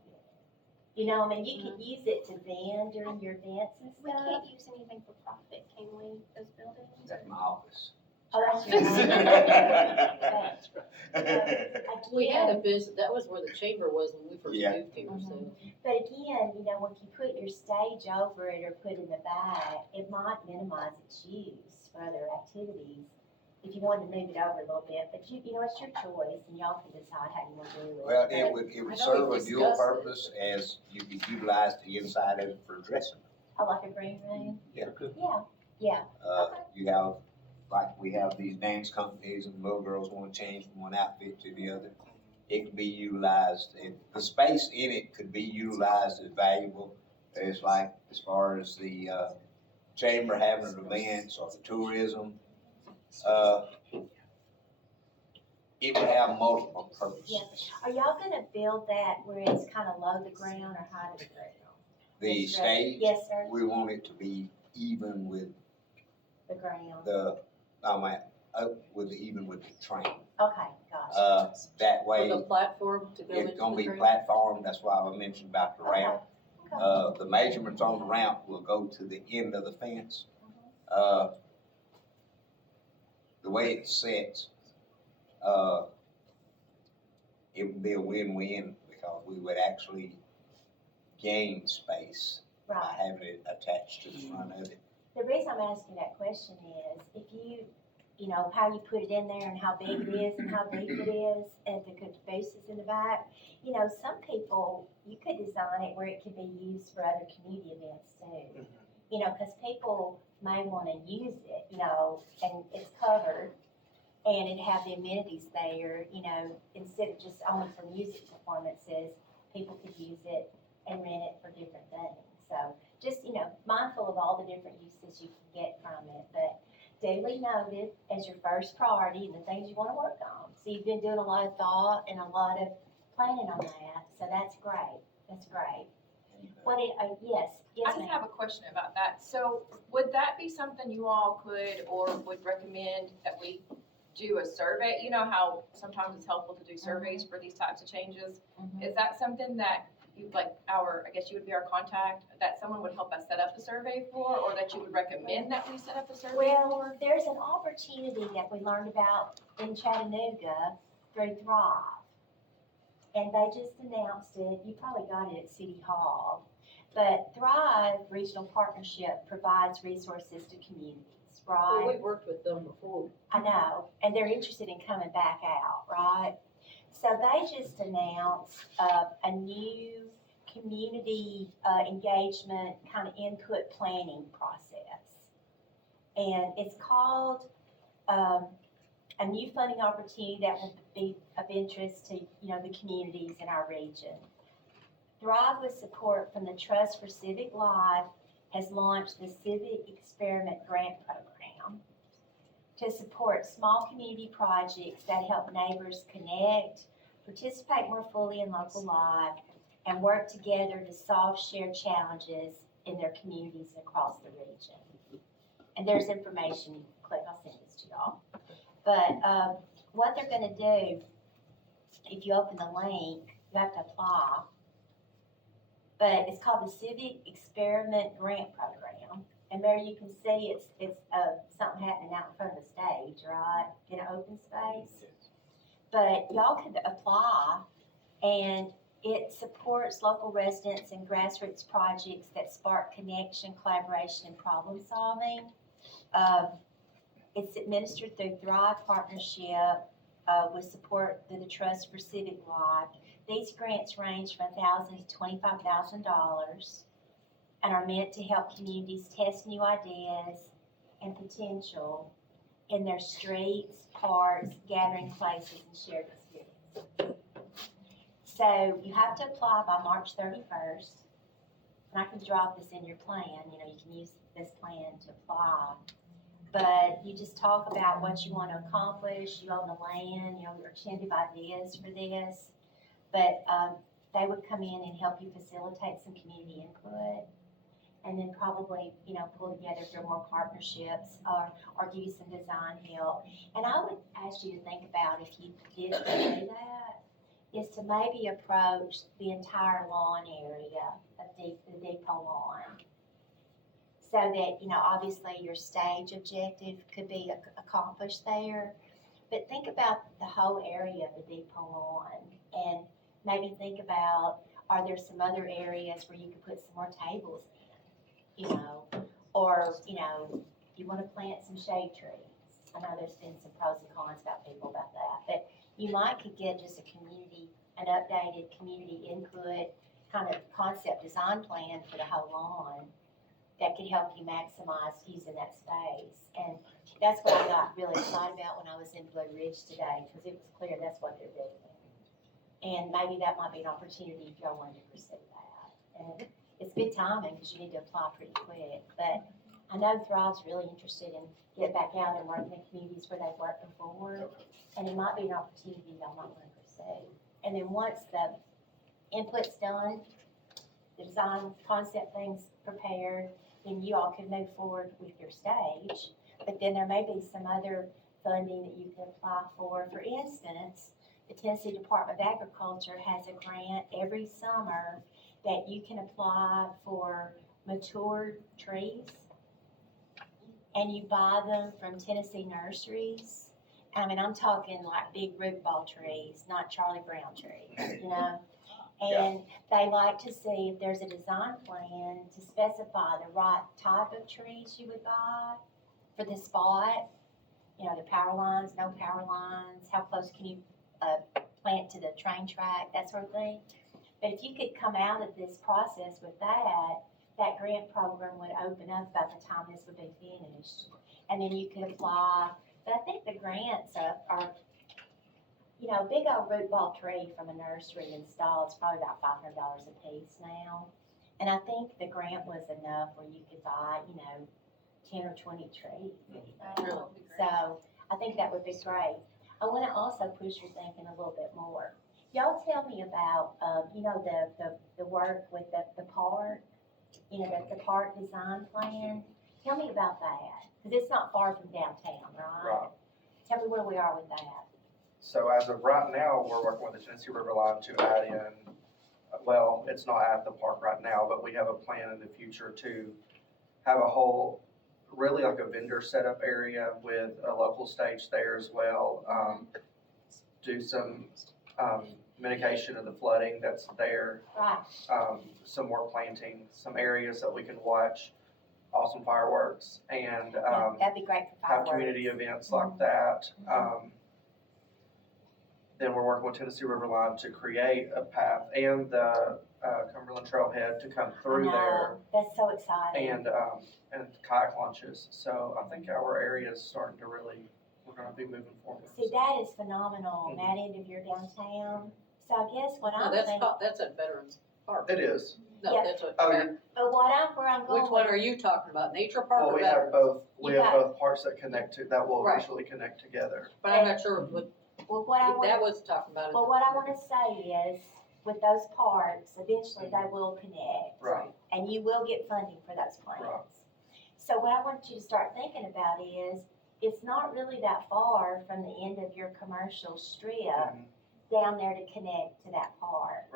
You know, I mean, you could use it to vend during your events and We stuff. can't use anything for profit, can we, those buildings? That's my office. Oh, that's right. We had a business, that was where the chamber was when we first Yeah. moved here, so. But again, you know, when you put your stage over it or put in the back, it might minimize its use for other activities. If you wanted to move it over a little bit, but you know, it's your choice and y'all can decide how you want to do it. Well, But- it would I know we serve a dual discussed it. purpose, as you could utilize the inside of it for dressing. Oh, like a green room? Yeah. Yeah, You have, like, we have these dance companies and little girls wanna change from one outfit to the other. it could be utilized, the space in it could be utilized as valuable. It's like, as far as the, chamber having events or the tourism, it would have multiple purposes. Are y'all gonna build that where it's kind of low to the ground or high to the ground? The stage, Yes, sir, we want it to be even with the ground. even with the train. Okay, gotcha. That way, With a platform to go into it's gonna the be ground? platform, that's why I mentioned about the ramp. Okay. The measurements on the ramp will go to the end of the fence. The way it sits, it would be a win-win because we would actually gain space by Right. having it attached to the front of it. The reason I'm asking that question is, if you know, how you put it in there and how big it is and how deep it is, and the cabooses in the back, you know, some people, you could design it where it could be used for other community events too. You know, because people may want to use it, you know, and it's covered, and it have the amenities there, you know, instead of just only for music performances, people could use it and rent it for different things. So just, you know, mindful of all the different uses you can get from it, but duly noted as your first priority and the things you want to work on. So you've been doing a lot of thought and a lot of planning on that, so that's great, that's great. What it, yes, I yes just ma'am. have a question about that. So would that be something you all could or would recommend that we do a survey? You know how sometimes it's helpful to do surveys for these types of changes? Mhm. Is that something that you, like I guess you would be our contact, that someone would help us set up the survey for, or that you would recommend that we set up the survey Well, for? there's an opportunity that we learned about in Chattanooga through Thrive. And they just announced it, you probably got it at City Hall. But Thrive Regional Partnership provides resources to communities, right? Well, we've worked with them before. I know, and they're interested in coming back out, right? So they just announced a new community engagement kind of input planning process. And it's called a new funding opportunity that will be of interest to, you know, the communities in our region. Thrive with support from the Trust for Civic Life has launched the Civic Experiment Grant Program to support small community projects that help neighbors connect, participate more fully in local life, and work together to solve shared challenges in their communities across the region. And there's information, you can click, I'll send this to y'all. But what they're gonna do, if you open the link, you have to apply. But it's called the Civic Experiment Grant Program. And there you can see it's something happening out in front of the stage, right, in an open space. But y'all could apply, and it supports local residents and grassroots projects that spark connection, collaboration, and problem solving. It's administered through Thrive Partnership with support through the Trust for Civic Life. These grants range from $1,000 to $25,000 and are meant to help communities test new ideas and potential in their streets, parks, gathering places, and shared experiences. So you have to apply by March 31st. And I can drop this in your plan, you know, you can use this plan to apply. But you just talk about what you want to accomplish, you own the land, you know, your tentative ideas for this. But they would come in and help you facilitate some community input. And then probably, you know, pull together if there are more partnerships or give you some design help. And I would ask you to think about, if you did do that, is to maybe approach the entire lawn area of the depot lawn. So that, you know, obviously your stage objective could be accomplished there. But think about the whole area of the depot lawn, and maybe think about, are there some other areas where you could put some more tables in, you know, or, you know, you want to plant some shade trees. I know there's been some pros and cons about people about that, but you might could get just an updated community input kind of concept design plan for the whole lawn that could help you maximize using that space. And that's what I got really excited about when I was in Blue Ridge today, because it was clear that's what they're doing. And maybe that might be an opportunity if y'all wanted to pursue that. And it's good timing, because you need to apply pretty quick. But I know Thrive's really interested in getting back out and working in communities where they've worked before. And it might be an opportunity y'all might want to pursue. And then once the input's done, the design concept thing's prepared, then you all can move forward with your stage. But then there may be some other funding that you can apply for. For instance, the Tennessee Department of Agriculture has a grant every summer that you can apply for matured trees. And you buy them from Tennessee nurseries. I mean, I'm talking like big root ball trees, not Charlie Brown trees, you know? And they like to see if there's a design plan to specify the right type of trees you would buy for the spot. You know, the power lines, no power lines, how close can you plant to the train track, that sort of thing. But if you could come out of this process with that, that grant program would open up by the time this would be finished. And then you could apply, but I think the grants are you know, a big old root ball tree from a nursery installed is probably about $500 a piece now. And I think the grant was enough where you could buy, you know, 10 or 20 trees. So I think that would be great. I want to also push your thinking a little bit more. Y'all tell me about, you know, the work with the park, you know, the park design plan. Tell me about that, because it's not far from downtown, right? Right. Tell me where we are with that. So as of right now, we're working with the Tennessee River Line to add in, well, it's not at the park right now, but we have a plan in the future to have a whole, really like a vendor setup area with a local stage there as well. Do some mitigation of the flooding that's there. Right. Some more planting, some areas that we can watch awesome fireworks and That'd be great for have fireworks. community events like that. Then we're working with Tennessee River Line to create a path and the Cumberland Trailhead to come through there That's so exciting. and kayak launches. So I think our area is starting to really, we're gonna be moving forward. See, that is phenomenal, that end of your downtown. So I guess what No, I'm that's, thinking, that's at Veterans Park. It is. No, Yeah. that's what. Oh, but where I'm going Which one with- are you talking about, Nature Park Well, or we have Veterans? both, we You have got- both parts that connect to, that will Right. eventually connect together. But I'm not sure what, Well, what I that want, was talking about. well, what I want to say is, with those parks, eventually they will connect. Right. And you will get funding for those plans. Right. So what I want you to start thinking about is, it's not really that far from the end of your commercial strip Mhm. down there to connect to that park.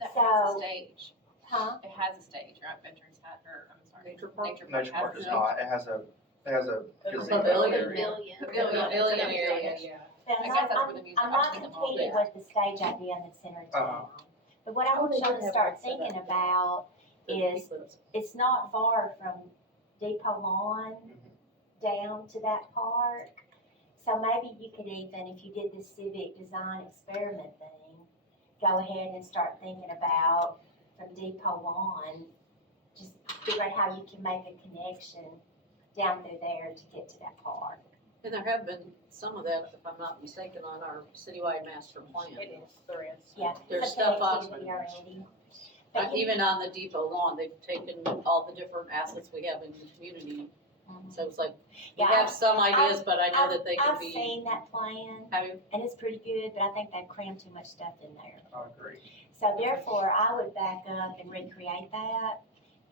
That So- has a stage. Huh? It has a stage, right? Veterans hat, or, I'm sorry. Nature Park? Nature Park has does a not, it has a gazebo Pavilion. area. Pavilion area, yeah. But I I'm guess not, that's where the music I'm not actually involved competing is. with the stage idea in the center of town. But what I Oh, want they y'all do to have start one set up. thinking about is, it's not far from Depot Lawn down to that park. So maybe you could even, if you did the civic design experiment thing, go ahead and start thinking about from Depot Lawn, just figure out how you can make a connection down through there to get to that park. And there have been some of that, if I'm not mistaken, on our citywide master plan. It is, there is. Yeah. There's some stuff on- connectivity already. But you- Even on the depot lawn, they've taken all the different assets we have in the community. So it's like, we Yeah, have some ideas, but I know that they can I've be, seen that plan, have you? and it's pretty good, but I think they crammed too much stuff in there. I agree. So therefore, I would back up and recreate that,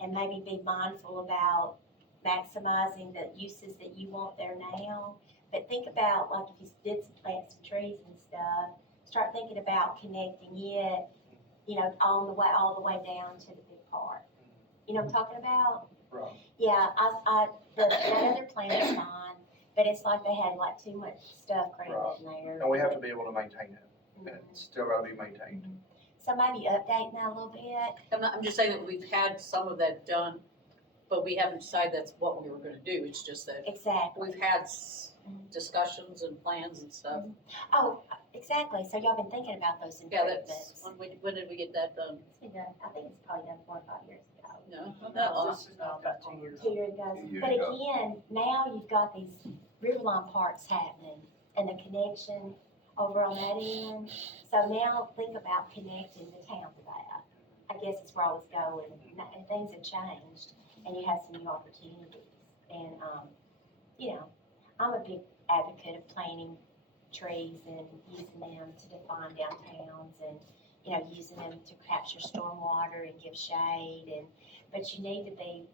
and maybe be mindful about maximizing the uses that you want there now. But think about, like, if you did plant some trees and stuff, start thinking about connecting it, you know, all the way down to the big park. You know what I'm talking about? Right. Yeah, that other plan is fine, but it's like they had like too much stuff crammed in there. And we have to be able to maintain it, and it's still gotta be maintained. So maybe updating that a little bit. I'm just saying that we've had some of that done, but we haven't decided that's what we were gonna do. It's just that Exactly. we've had discussions and plans and stuff. Oh, exactly. So y'all been thinking about those Yeah, improvements. that's, when did we get that done? It's been done, I think it's probably done 4 or 5 years ago. No, not that long. This is not about 2 years. 2 years ago. But again, now you've got these Riverline parks happening and the connection. over on that end. So now think about connecting the town to that. I guess it's where I was going, and things have changed, and you have some new opportunities. And, you know, I'm a big advocate of planting trees and using them to define downtowns and, you know, using them to capture stormwater and give shade but you need to be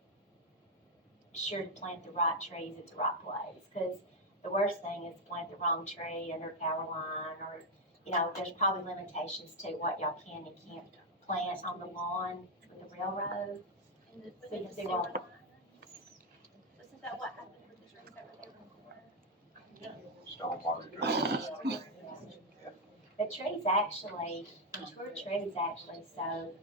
sure to plant the right trees at the right place, because the worst thing is plant the wrong tree under a power line, or, you know, there's probably limitations to what y'all can and can't plant on the lawn with the railroad. And the, So you see what? Isn't that what happened with the trees that were there before? Stormwater drainage. The trees actually, mature trees actually soak,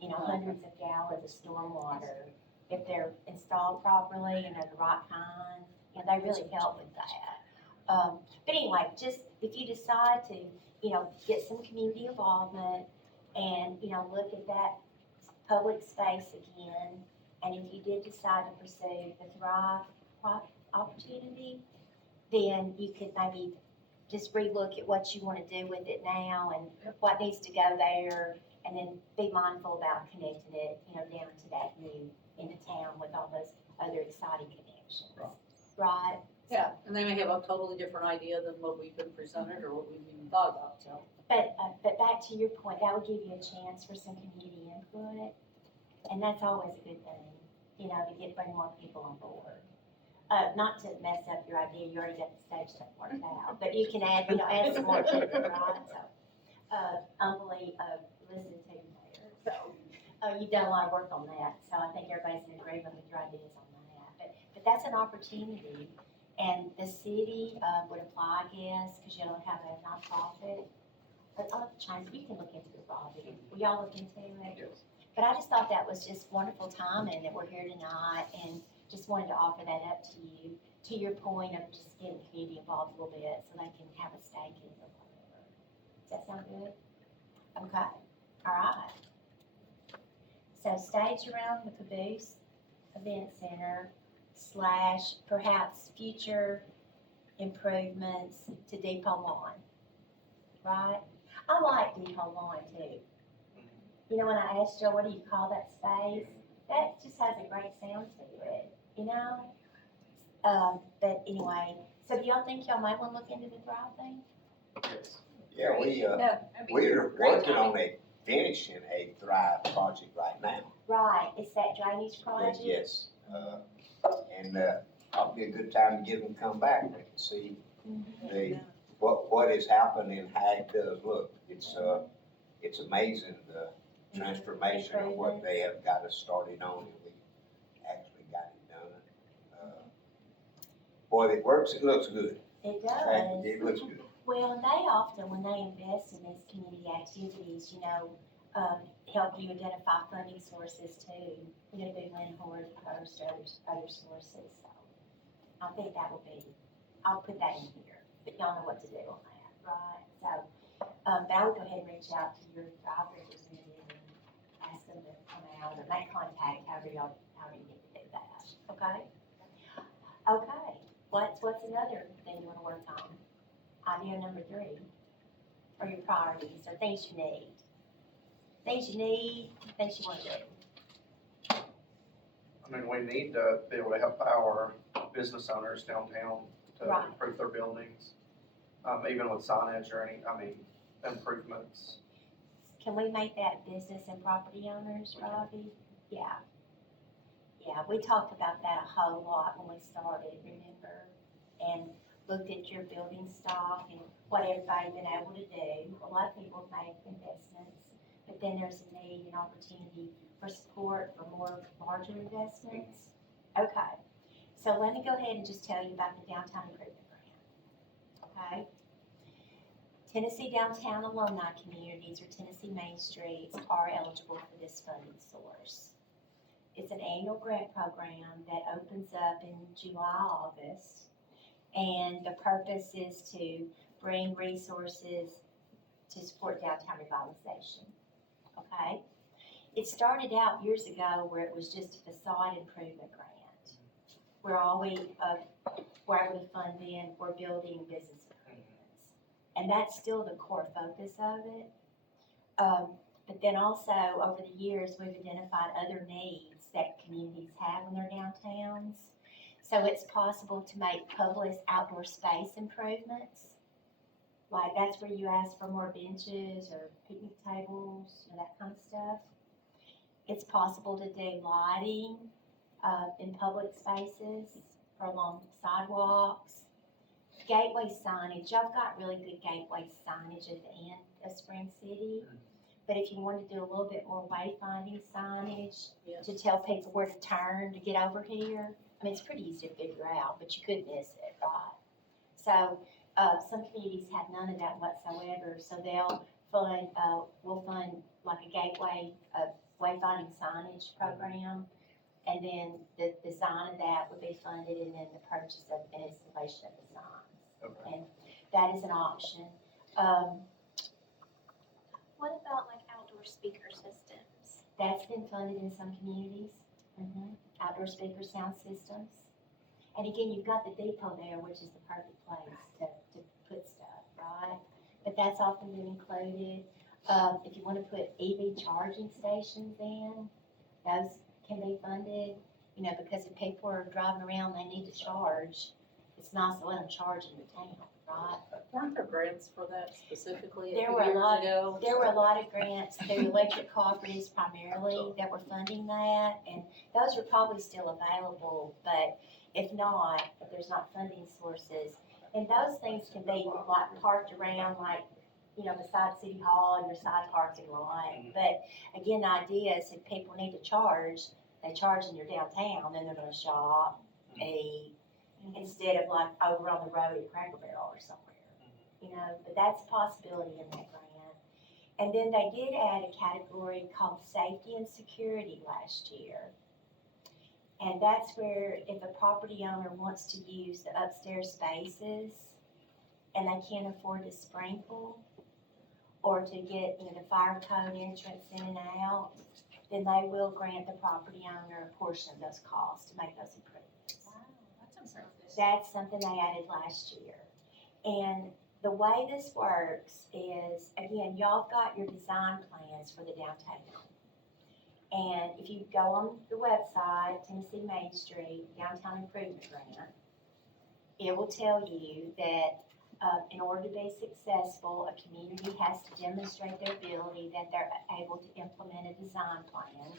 you know, hundreds of gallons of stormwater if they're installed properly and they're the right kind. You know, they really help with that. But anyway, just if you decide to, you know, get some community involvement and, you know, look at that public space again, and if you did decide to pursue the Thrive opportunity, then you could maybe just relook at what you want to do with it now and what needs to go there, and then be mindful about connecting it, you know, down to that new into town with all those other exciting connections. Right? Yeah, and they may have a totally different idea than what we've been presented or what we've even thought about, so. But back to your point, that would give you a chance for some community input, and that's always a good thing, you know, to bring more people on board. Not to mess up your idea, you already got the stage stuff worked out, but you can add, you know, add some more to it, right? So, humbly, listen to you there. So, you've done a lot of work on that, so I think everybody's in agreement with your ideas on that. But that's an opportunity, and the city would apply, I guess, because you'll have a nonprofit. But I'll change, you can look into it, Bobby. Will y'all look into it? Yes. But I just thought that was just wonderful timing that we're here tonight, and just wanted to offer that up to you, to your point of just getting the community involved a little bit so they can have a stake in it or whatever. Does that sound good? Okay, all right. So stage around the Caboose Event Center / perhaps future improvements to Depot Lawn, right? I like Depot Lawn too. You know, when I asked Joe, what do you call that space? That just has a great sound to it, you know? But anyway, so do y'all think y'all might want to look into the Thrive thing? Yes. Yeah, That'd be we're great working timing. on finishing a Thrive project right now. Right, it's that drainage project? Yes, and, probably a good time to get them to come back, they can see what has happened and how it does look. It's amazing, the transformation of what they have got us started on, and we actually got it done. Boy, it works, it looks good. It does. It looks good. Well, and they often, when they invest in these community activities, you know, help you identify funding sources too. You know, do Lynn Horde first, other sources, so. I think that will be, I'll put that in here, but y'all know what to do on that, right? So, but I would go ahead and reach out to your Thrive representative and ask them to come out or make contact, however you need to do that, okay? Okay, what's another thing you wanna work on? Idea number 3, or your priorities, or things you need. Things you need, things you wanna do. I mean, we need to be able to help our business owners downtown to Right. improve their buildings, even with signage or improvements. Can we make that business and property owners, Robbie? Yeah. Yeah, we talked about that a whole lot when we started, remember? And looked at your building stock and what everybody been able to do. A lot of people have made investments, but then there's a need and opportunity for support for more larger investments. Okay, so let me go ahead and just tell you about the Downtown Improvement Grant. Okay? Tennessee Downtown Alumni Communities, or Tennessee Main Streets, are eligible for this funding source. It's an annual grant program that opens up in July, August, and the purpose is to bring resources to support downtown revitalization, okay? It started out years ago where it was just a facade improvement grant, where all we were able to fund then were building business improvements. And that's still the core focus of it. But then also, over the years, we've identified other needs that communities have in their downtowns. So it's possible to make public outdoor space improvements. Like, that's where you ask for more benches or picnic tables, that kind of stuff. It's possible to do lighting, in public spaces or along sidewalks. Gateway signage, y'all got really good gateway signage at the end of Spring City. But if you want to do a little bit more wayfinding signage Yes. to tell people where to turn to get over here, I mean, it's pretty easy to figure out, but you could miss it, right? So, some communities have none of that whatsoever, so they'll fund, we'll fund like a gateway, wayfinding signage program. And then the design of that would be funded, and then the purchase of and installation of the signs. Okay. And that is an option. What about like outdoor speaker systems? That's been funded in some communities. Outdoor speaker sound systems. And again, you've got the depot there, which is the perfect place to put stuff, right? But that's often been included. If you want to put EV charging stations in, those can be funded, because if people are driving around, they need to charge. It's nice to let them charge in the town, right? Weren't there grants for that specifically a There few were a years lot- ago? There were a lot of grants through electric cooperatives primarily that were funding that, and those are probably still available, but if not, if there's not funding sources, and those things can be like parked around, like, beside City Hall and your side parking lot. But again, the idea is if people need to charge, they charge in your downtown, then they're gonna shop, eat, instead of like over on the road at Cracker Barrel or somewhere. But that's a possibility in that grant. And then they did add a category called safety and security last year. And that's where if a property owner wants to use the upstairs spaces and they can't afford to sprinkle or to get, the fire code entrance in and out, then they will grant the property owner a portion of those costs to make those improvements. Wow, that's impressive. That's something they added last year. And the way this works is, again, y'all got your design plans for the downtown. And if you go on the website, Tennessee Main Street Downtown Improvement Grant, it will tell you that in order to be successful, a community has to demonstrate their ability that they're able to implement a design plan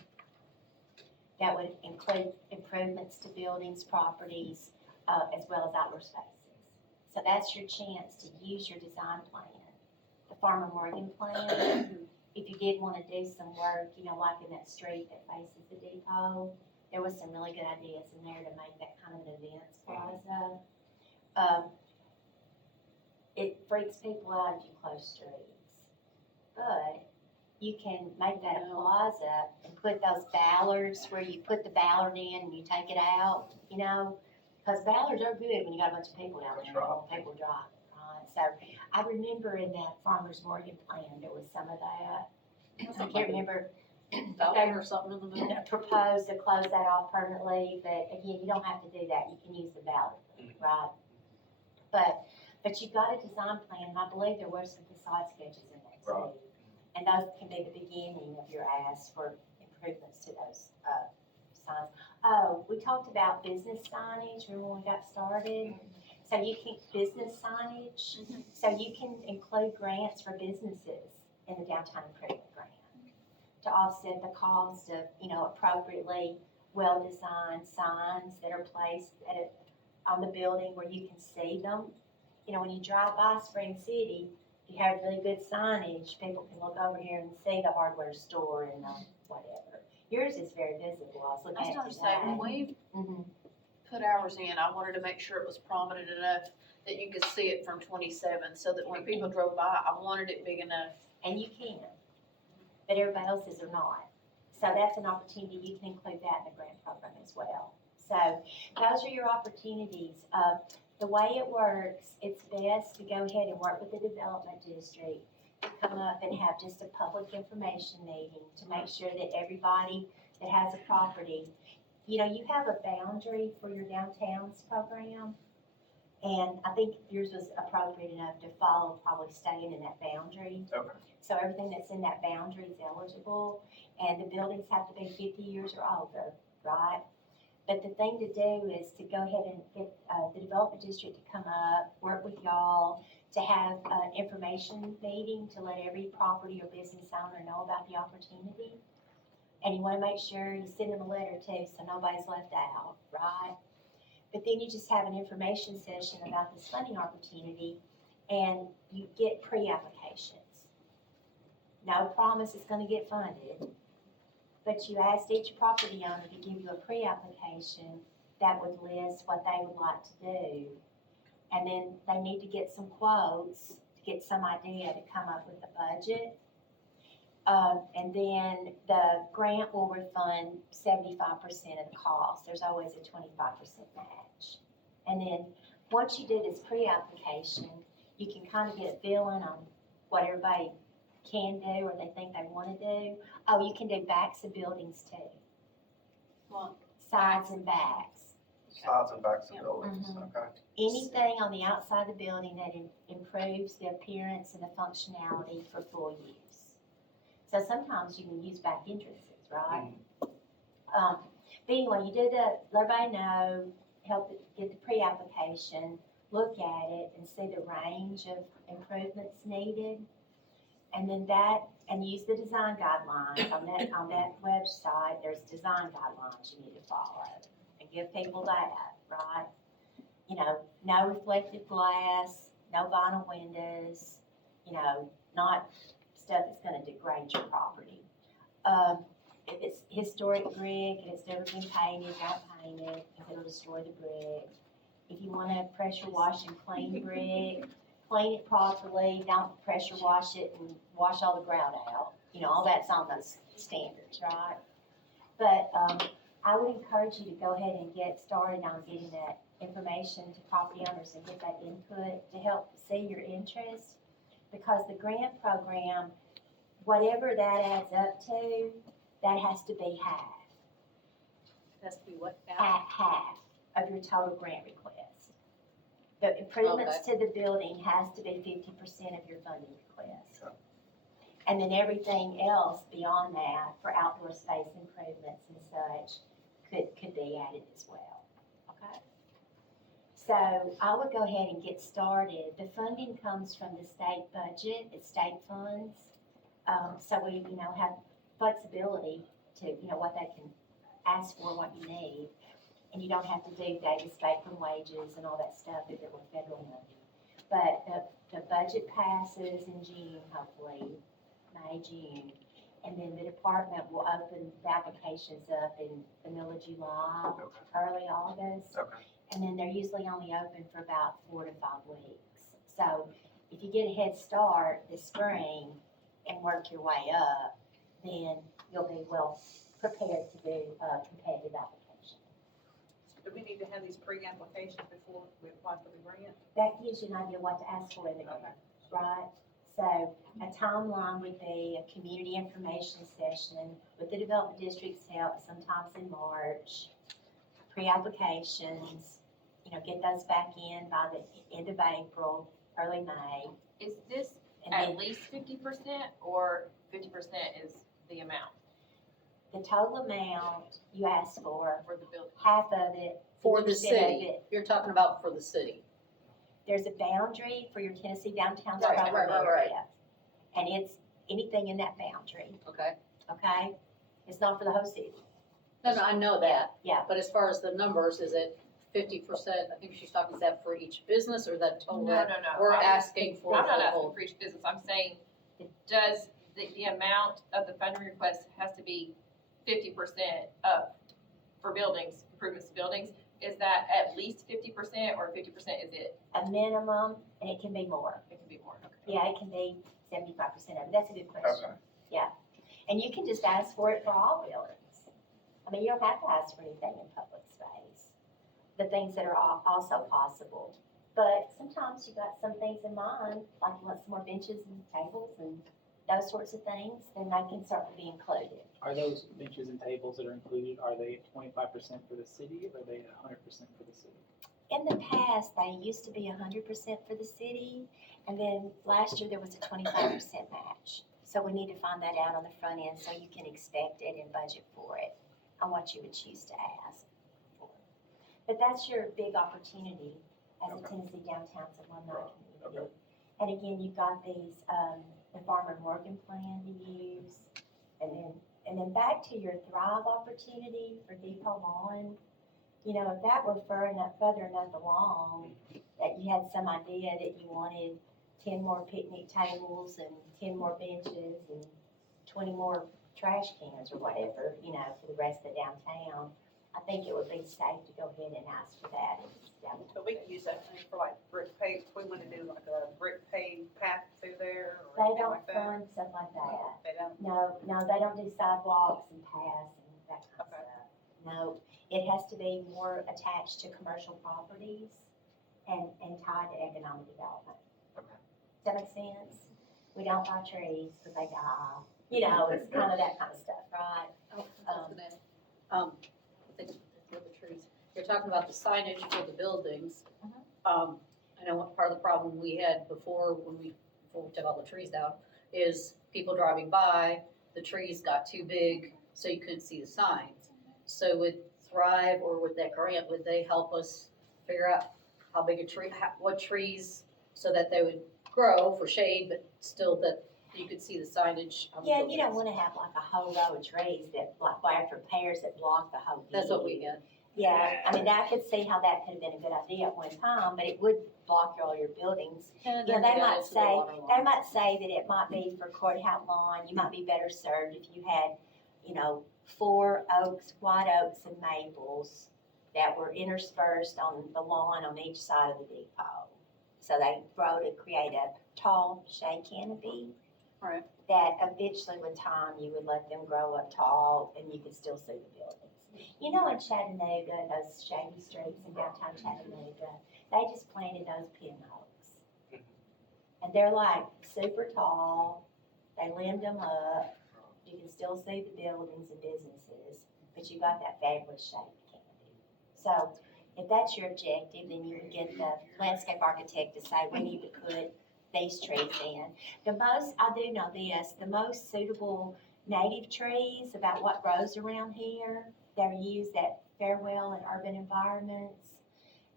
that would include improvements to buildings, properties, as well as outdoor spaces. So that's your chance to use your design plan. The Farmer Morgan plan, if you did want to do some work, like in that street that faces the depot, there was some really good ideas in there to make that kind of an events plaza. It freaks people out if you close streets, but you can make that a plaza and put those ballards where you put the ballard in and you take it out, because ballards are good when you got a bunch of people down there, and people driving, right? So I remember in that Farmer's Morgan plan, there was some of that. I can't remember. Falcon or something in the middle? Proposed to close that off permanently, but again, you don't have to do that, you can use the ballot, right? But you've got a design plan, and I believe there were some facade sketches in that too. And those can be the beginning of your ask for improvements to those, signs. Oh, we talked about business signage, remember when we got started? So you can, business signage, so you can include grants for businesses in the downtown improvement grant to offset the cost of, appropriately well-designed signs that are placed on the building where you can see them. When you drive by Spring City, if you have really good signage, people can look over here and see the hardware store and whatever. Yours is very visible, I was I looking was at gonna it say, when today. we Mhm. put ours in, I wanted to make sure it was prominent enough that you could see it from 27, so that when people drove by, I wanted it big enough. And you can, but everybody else's are not. So that's an opportunity, you can include that in the grant program as well. So those are your opportunities. The way it works, it's best to go ahead and work with the development district to come up and have just a public information meeting to make sure that everybody that has a property, you have a boundary for your downtowns program. And I think yours was appropriate enough to follow, probably staying in that boundary. Okay. So everything that's in that boundary is eligible, and the buildings have to be 50 years or older, right? But the thing to do is to go ahead and get the development district to come up, work with y'all, to have an information meeting to let every property or business owner know about the opportunity. And you wanna make sure you send them a letter too, so nobody's left out, right? But then you just have an information session about this funding opportunity, and you get pre-applications. No promise it's gonna get funded, but you asked each property owner to give you a pre-application that would list what they would like to do. And then they need to get some quotes to get some idea to come up with a budget. And then the grant will refund 75% of the cost. There's always a 25% match. And then, once you do this pre-application, you can kind of get a feeling on what everybody can do or they think they want to do. Oh, you can do backs of buildings too. Well, Sides and backs. Sides and backs of buildings, Mhm. okay. Anything on the outside of the building that improves the appearance and the functionality for full use. So sometimes you can use back entrances, right? But anyway, you did let everybody know, help get the pre-application, look at it and see the range of improvements needed. And then and use the design guidelines on that website, there's design guidelines you need to follow. And give people that, right? You know, no reflective glass, no vinyl windows, you know, not stuff that's gonna degrade your property. If it's historic brick and it's never been painted, don't paint it, because it'll destroy the brick. If you wanna pressure wash and clean brick, clean it properly, don't pressure wash it and wash all the grout out. You know, all that's on those standards, right? But, I would encourage you to go ahead and get started on getting that information to property owners and get that input to help see your interest. Because the grant program, whatever that adds up to, that has to be half, has to be what at now? half of your total grant request. The improvements to the building has to be 50% of your funding request. Okay. And then everything else beyond that for outdoor space improvements and such could be added as well, okay? So I would go ahead and get started. The funding comes from the state budget, it's state funds. So we, you know, have flexibility to, you know, what they can ask for, what you need. And you don't have to do Davis Bacon wages and all that stuff if it were federal money. But the budget passes in June, hopefully, May, June. And then the department will open the applications up in the middle of July, early August. Okay. And then they're usually only open for about 4 to 5 weeks. So if you get a head start this spring and work your way up, then you'll be well prepared to do a competitive application. Do we need to have these pre-applications before we apply for the grant? That gives you an idea what to ask for in the grant, right? So a timeline would be a community information session with the development district's help, sometimes in March. Pre-applications, you know, get those back in by the end of April, early May. Is this And at then least 50% or 50% is the amount the total amount you ask for, for the building? half of it, For the 50% of city, it. you're talking about for the city. There's a boundary for your Tennessee downtown Right, Square right, right, right. area. And it's anything in that boundary, Okay. okay? It's not for the whole city. No, I know that. Yeah. But as far as the numbers, is it 50%? I think she's talking, is that for each business or is that total? No. We're I'm just- asking for I'm not the asking whole. for each business, I'm saying, does the amount of the funding request has to be 50% up for buildings, improvements to buildings? Is that at least 50% or 50% is it? A minimum, and it can be more. It can be more, okay. Yeah, it can be 75% of it. That's a good question. Okay. Yeah. And you can just ask for it for all buildings. I mean, you don't have to ask for anything in public space. The things that are also possible. But sometimes you got some things in mind, like you want some more benches and tables and those sorts of things, then they can certainly be included. Are those benches and tables that are included, are they 25% for the city or are they 100% for the city? In the past, they used to be 100% for the city, and then last year there was a 25% match. So we need to find that out on the front end so you can expect it and budget for it on what you would choose to ask for. But that's your big opportunity as a Tennessee Downtown's alumni community. And again, you've got these, the Farmer Morgan plan to use, and then back to your Thrive opportunity for Depot Lawn. You know, if that were further enough along, that you had some idea that you wanted 10 more picnic tables and 10 more benches and 20 more trash cans or whatever, you know, for the rest of downtown, I think it would be safe to go ahead and ask for that. But we can use that money for like brick pave, if we wanna do like a brick pave path through there or They anything don't like that. fund stuff like that. They don't, No, they don't do sidewalks and paths and that kind of Okay. stuff. No, it has to be more attached to commercial properties and tied to economic development. Okay. Does that make sense? We don't buy trees because they die. You know, it's kind of that kind of stuff, right? I think for the trees, you're talking about the signage for the buildings. I know what part of the problem we had before we took all the trees down is people driving by, the trees got too big, so you couldn't see the signs. So with Thrive or with that grant, would they help us figure out how big a tree, what trees, so that they would grow for shade, but still that you could see the signage on the Yeah, you don't buildings? want to have like a whole row of trees that, like wire repairs that block the whole view. That's what we had. Yeah, I mean, I could see how that could have been a good idea at one time, but it would block all your buildings. And Yeah, then they got might into the say, water they line. might say that it might be for courthouse lawn, you might be better served if you had, you know, 4 oaks, white oaks and maples that were interspersed on the lawn on each side of the depot. So they grow to create a tall shade canopy. Right. That eventually with time, you would let them grow up tall and you could still see the buildings. You know, in Chattanooga, those shady streets in downtown Chattanooga, they just planted those pin oaks. And they're like super tall, they limbed them up, you can still see the buildings and businesses, but you got that fabulous shade canopy. So if that's your objective, then you can get the landscape architect to say, we need to put these trees in. I do know this, the most suitable native trees about what grows around here, they're used at farewell and urban environments.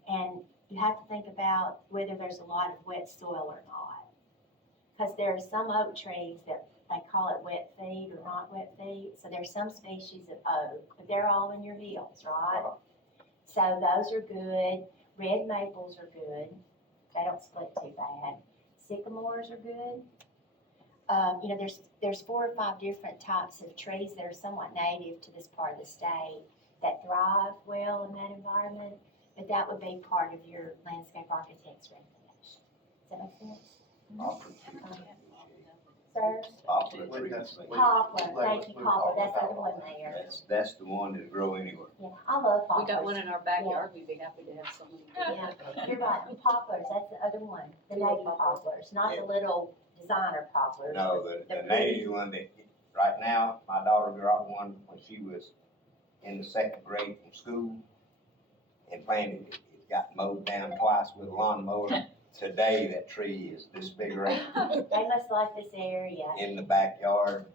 And you have to think about whether there's a lot of wet soil or not. Because there are some oak trees that they call it wet feet or not wet feet. So there's some species of oak, but they're all in your hills, right? So those are good. Red maples are good. They don't split too bad. Sycamores are good. You know, there's 4 or 5 different types of trees that are somewhat native to this part of the state that thrive well in that environment, but that would be part of your landscape architect's recommendation. Does that make sense? Sir? Poplar Well, trees. that's- Poplar, thank you, poplar, that's the other one there. That's the one that grow anywhere. Yeah, I love poplars. We got one in our backyard, we'd be happy to have someone. Yeah, you're right, the poplars, that's the other one, the native poplars, not the little designer poplars. No, but the pretty- native one that, right now, my daughter got one when she was in the 2nd grade from school and planted it. It got mowed down twice with a lawnmower. Today, that tree is this big around They must like this area. in the backyard.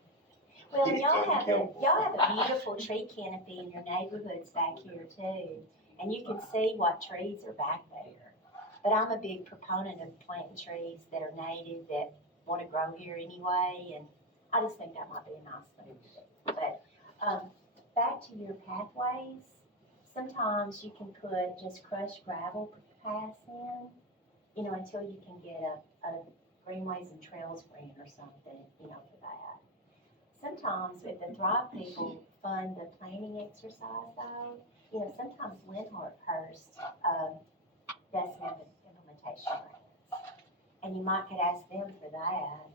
Well, It's y'all have unkillable. a beautiful tree canopy in your neighborhoods back here too. And you can see what trees are back there. But I'm a big proponent of planting trees that are native, that want to grow here anyway. And I just think that might be a nice thing to do. But, back to your pathways, sometimes you can put just crushed gravel paths in, you know, until you can get a Greenways and Trails grant or something, you know, for that. Sometimes if the Thrive people fund the planning exercise though, you know, sometimes Windhurst, does have implementation grants. And you might could ask them for that,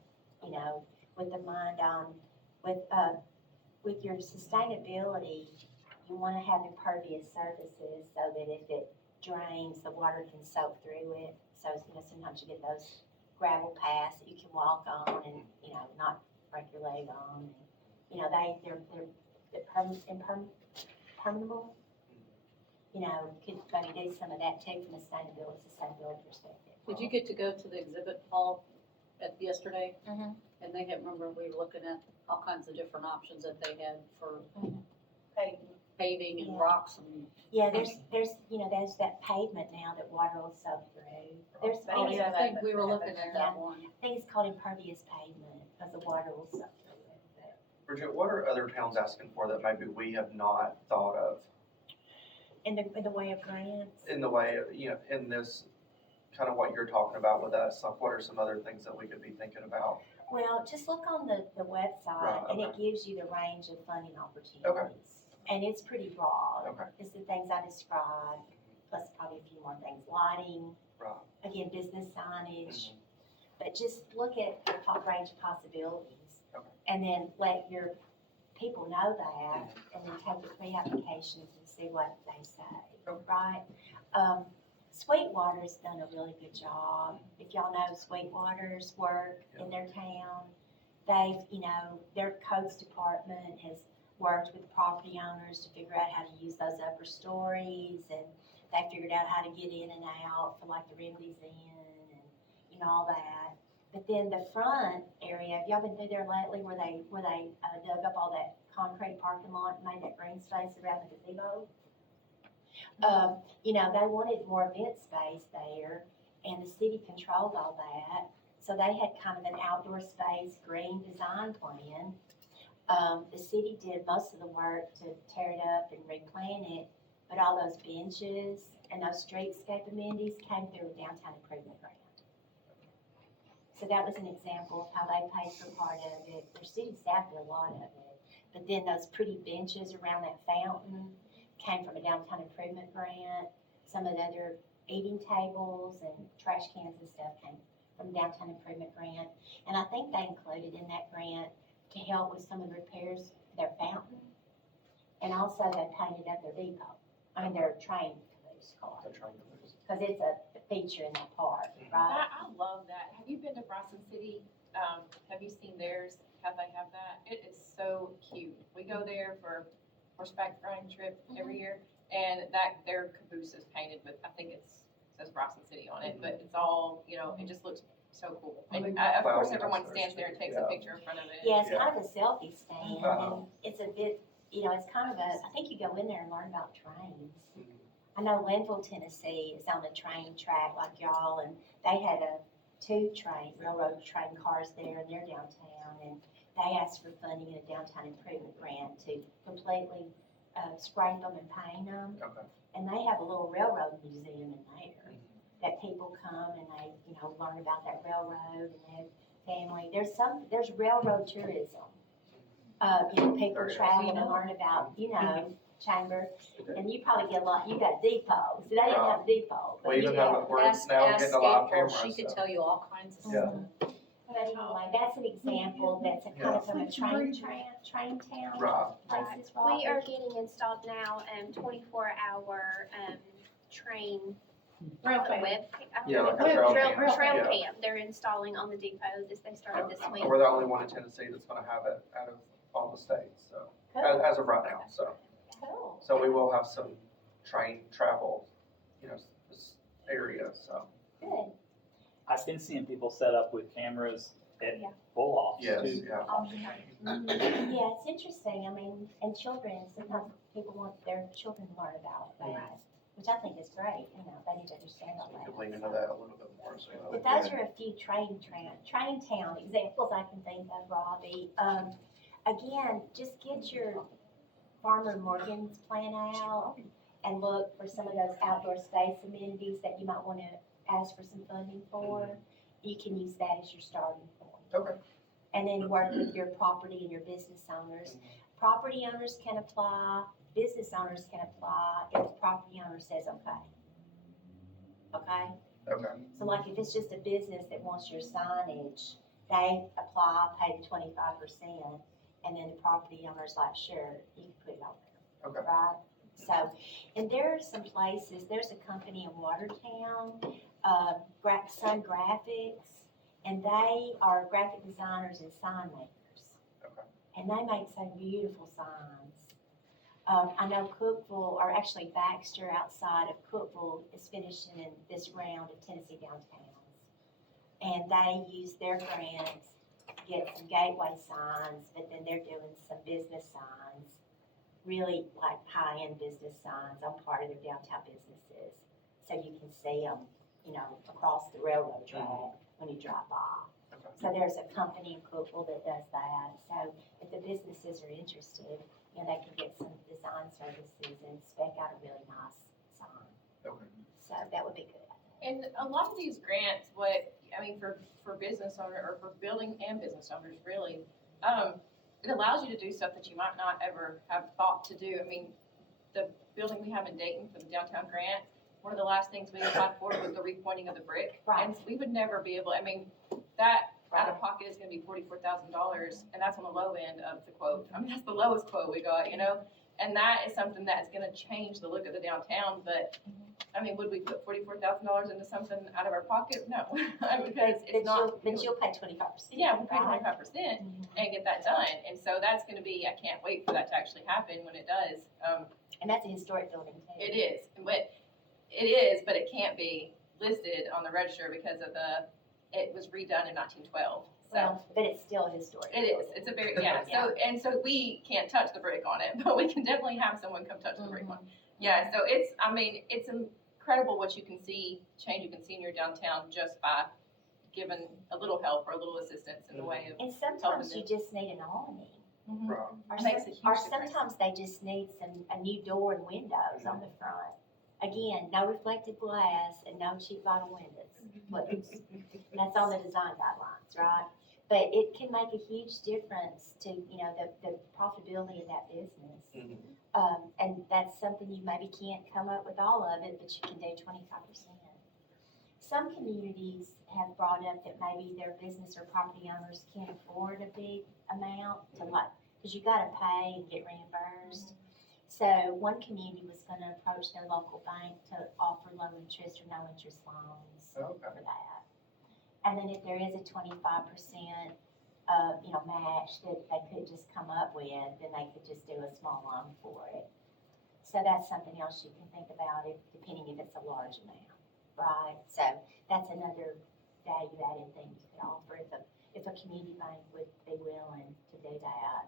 you know, with the mind on, with your sustainability, you wanna have impervious surfaces so that if it drains, the water can soak through it. So, you know, sometimes you get those gravel paths that you can walk on and, you know, not break your leg on. You know, they're impermeable. you know, could maybe do some of that too from a sustainability perspective. Did you get to go to the exhibit hall yesterday? Mhm. And they had, remember, we were looking at all kinds of different options that they had for paving and Yeah. rocks and. Yeah, there's, you know, there's that pavement now that water will soak through. There's Oh, things, yeah, I think we were looking at that one. I think it's called impervious pavement, because the water will soak through it, but. Bridget, what are other towns asking for that maybe we have not thought of In the way of grants? in the way, of, you know, in this, kind of what you're talking about with us? Like, what are some other things that we could be thinking about? Well, just look on the website, Right, and it okay. gives you the range of funding opportunities. And it's pretty broad. Okay. It's the things I described, plus probably a few more things, lighting, Right. again, business signage. Mhm. But just look at the top range of possibilities. Okay. And then let your people know that, and then take the pre-applications and see what they say, right? Sweetwater's done a really good job. If y'all know Sweetwater's work in their town, they've, you know, their codes department has worked with property owners to figure out how to use those upper stories, and they figured out how to get in and out for like the Remedies Inn and, you know, all that. But then the front area, have y'all been through there lately where they dug up all that concrete parking lot and made that green space around the gazebo? You know, they wanted more event space there, and the city controlled all that. So they had kind of an outdoor space, green design plan. The city did most of the work to tear it up and replant it, but all those benches and those streetscape amenities came through a downtown improvement grant. So that was an example of how they paid for part of it. Their city staff did a lot of it. But then those pretty benches around that fountain came from a downtown improvement grant. Some of the other eating tables and trash cans and stuff came from downtown improvement grant. And I think they included in that grant to help with some of the repairs of their fountain. And also they painted up their depot, their train caboose car, I'm trying to lose. because it's a feature in that park, right? I love that. Have you been to Bryson City? Have you seen theirs? How they have that? It is so cute. We go there for horseback riding trip every year, and their caboose is painted with, I think says Bryson City on it, but it's all, you know, it just looks so cool. And of course, everyone stands there and takes a picture in front of it. Yeah, it's Yeah. kind of a selfie stand, and it's a bit, you know, it's kind of I think you go in there and learn about trains. I know Linville, Tennessee is on a train track like y'all, and they had two railroad train cars there in their downtown, and they asked for funding in a downtown improvement grant to completely scrape them and paint them. Okay. And they have a little railroad museum in there that people come and they, you know, learn about that railroad and their family. There's railroad tourism. You know, people There is. travel to learn about, you know, Chamber, and you probably get a lot, you got depot, see, they didn't have a depot. but We even you have, got- we're Ask now getting a live April, camera, she could so. tell you all kinds of Yeah. stuff. But anyway, that's an example, that's a kind of from a train town Right. places, We are Robbie. getting installed now, 24-hour, train Rail web. fan. Yeah, like a trail Trail cam. trail Yeah. cam, they're installing on the depot as they started this week. We're the only one in Tennessee that's gonna have it out of all the states, so, as of right now, so. Cool. So we will have some train travel, you know, this area, so. Good. I've been seeing people set up with cameras at Yeah. full offs Yes, too. yeah. Yeah, it's interesting, I mean, and children, sometimes people want their children to learn about that, which I think is great, you know, they need to understand all We that. could lean into that a little bit more, so. But those are a few train town examples I can think of, Robbie. Again, just get your Farmer Morgan's plan out and look for some of those outdoor space amenities that you might want to ask for some funding for. You can use that as your starting point. Okay. And then work with your property and your business owners. Property owners can apply, business owners can apply if the property owner says okay. Okay? Okay, So like if it's just a business that wants your signage, they apply, pay the 25%, and then the property owner's like, sure, you can put it on there. Okay. Right? So, and there are some places, there's a company in Watertown, Sun Graphics, and they are graphic designers and sign makers. Okay. And they make some beautiful signs. I know Cookville, or actually Baxter outside of Cookville is finishing in this round of Tennessee Downtowns. And they use their grants, get some gateway signs, but then they're doing some business signs, really like high-end business signs on part of their downtown businesses. So you can see them, you know, across the railroad track when you drive by. Okay. So there's a company in Cookville that does that. So if the businesses are interested, you know, they can get some design services and spec out a really nice sign. Okay. So that would be good. And a lot of these grants, for business owner, or for building and business owners, really, it allows you to do stuff that you might not ever have thought to do. I mean, the building we have in Dayton for the downtown grant, one of the last things we applied for was the repointing of the brick. Right. And we would never be able, that out of pocket is gonna be $44,000, and that's on the low end of the quote. That's the lowest quote we got, you know? And that is something that's gonna change the look of the downtown, but, would we put $44,000 into something out of our pocket? No, because it's not. But you'll pay 25%. Yeah, we'll pay right? 25% and get that done, and so that's gonna be, I can't wait for that to actually happen when it does. And that's a historic building too. It is, but it can't be listed on the register because of it was redone in 1912, so. Well, but it's still a historic. It is, it's a very, so we can't touch the brick on it, but we can definitely have someone come touch the brick on it. Yeah, so it's incredible what you can see, change you can see in your downtown just by giving a little help or a little assistance in the way of. And sometimes you just need an awning. Mhm. Right. Or, Makes a huge or difference. sometimes they just need a new door and windows on the front. Again, no reflective glass and no cheap vinyl windows, please. That's on the design guidelines, right? But it can make a huge difference to, you know, the profitability of that business. And that's something you maybe can't come up with all of it, but you can do 25%. Some communities have brought up that maybe their business or property owners can't afford a big amount to because you gotta pay and get reimbursed. So one community was gonna approach their local bank to offer low interest or no interest loans Okay. for that. And then if there is a 25%, match that they could just come up with, then they could just do a small loan for it. So that's something else you can think about depending if it's a large amount, right? So that's another value-added thing you could offer if a community bank would be willing to do that.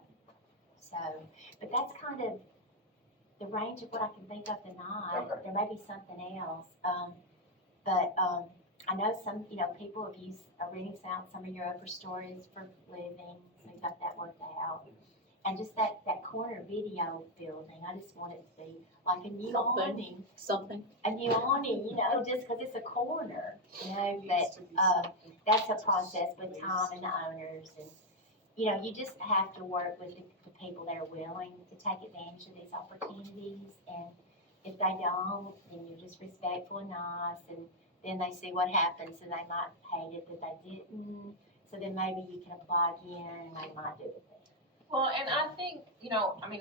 So, but that's kind of the range of what I can think of tonight. Okay. There may be something else. I know some, people have renting out some of your upper stories for living, so you got that worked out. And just that corner video building, I just want it to be like a new awning. Something. A new awning, just because it's a corner, but, that's a process with Tom and the owners, and, you just have to work with the people that are willing to take advantage of these opportunities, and if they don't, then you're just respectful and nice, and then they see what happens, and they might hate it that they didn't, so then maybe you can apply again, and they might do it then. Well, and I think,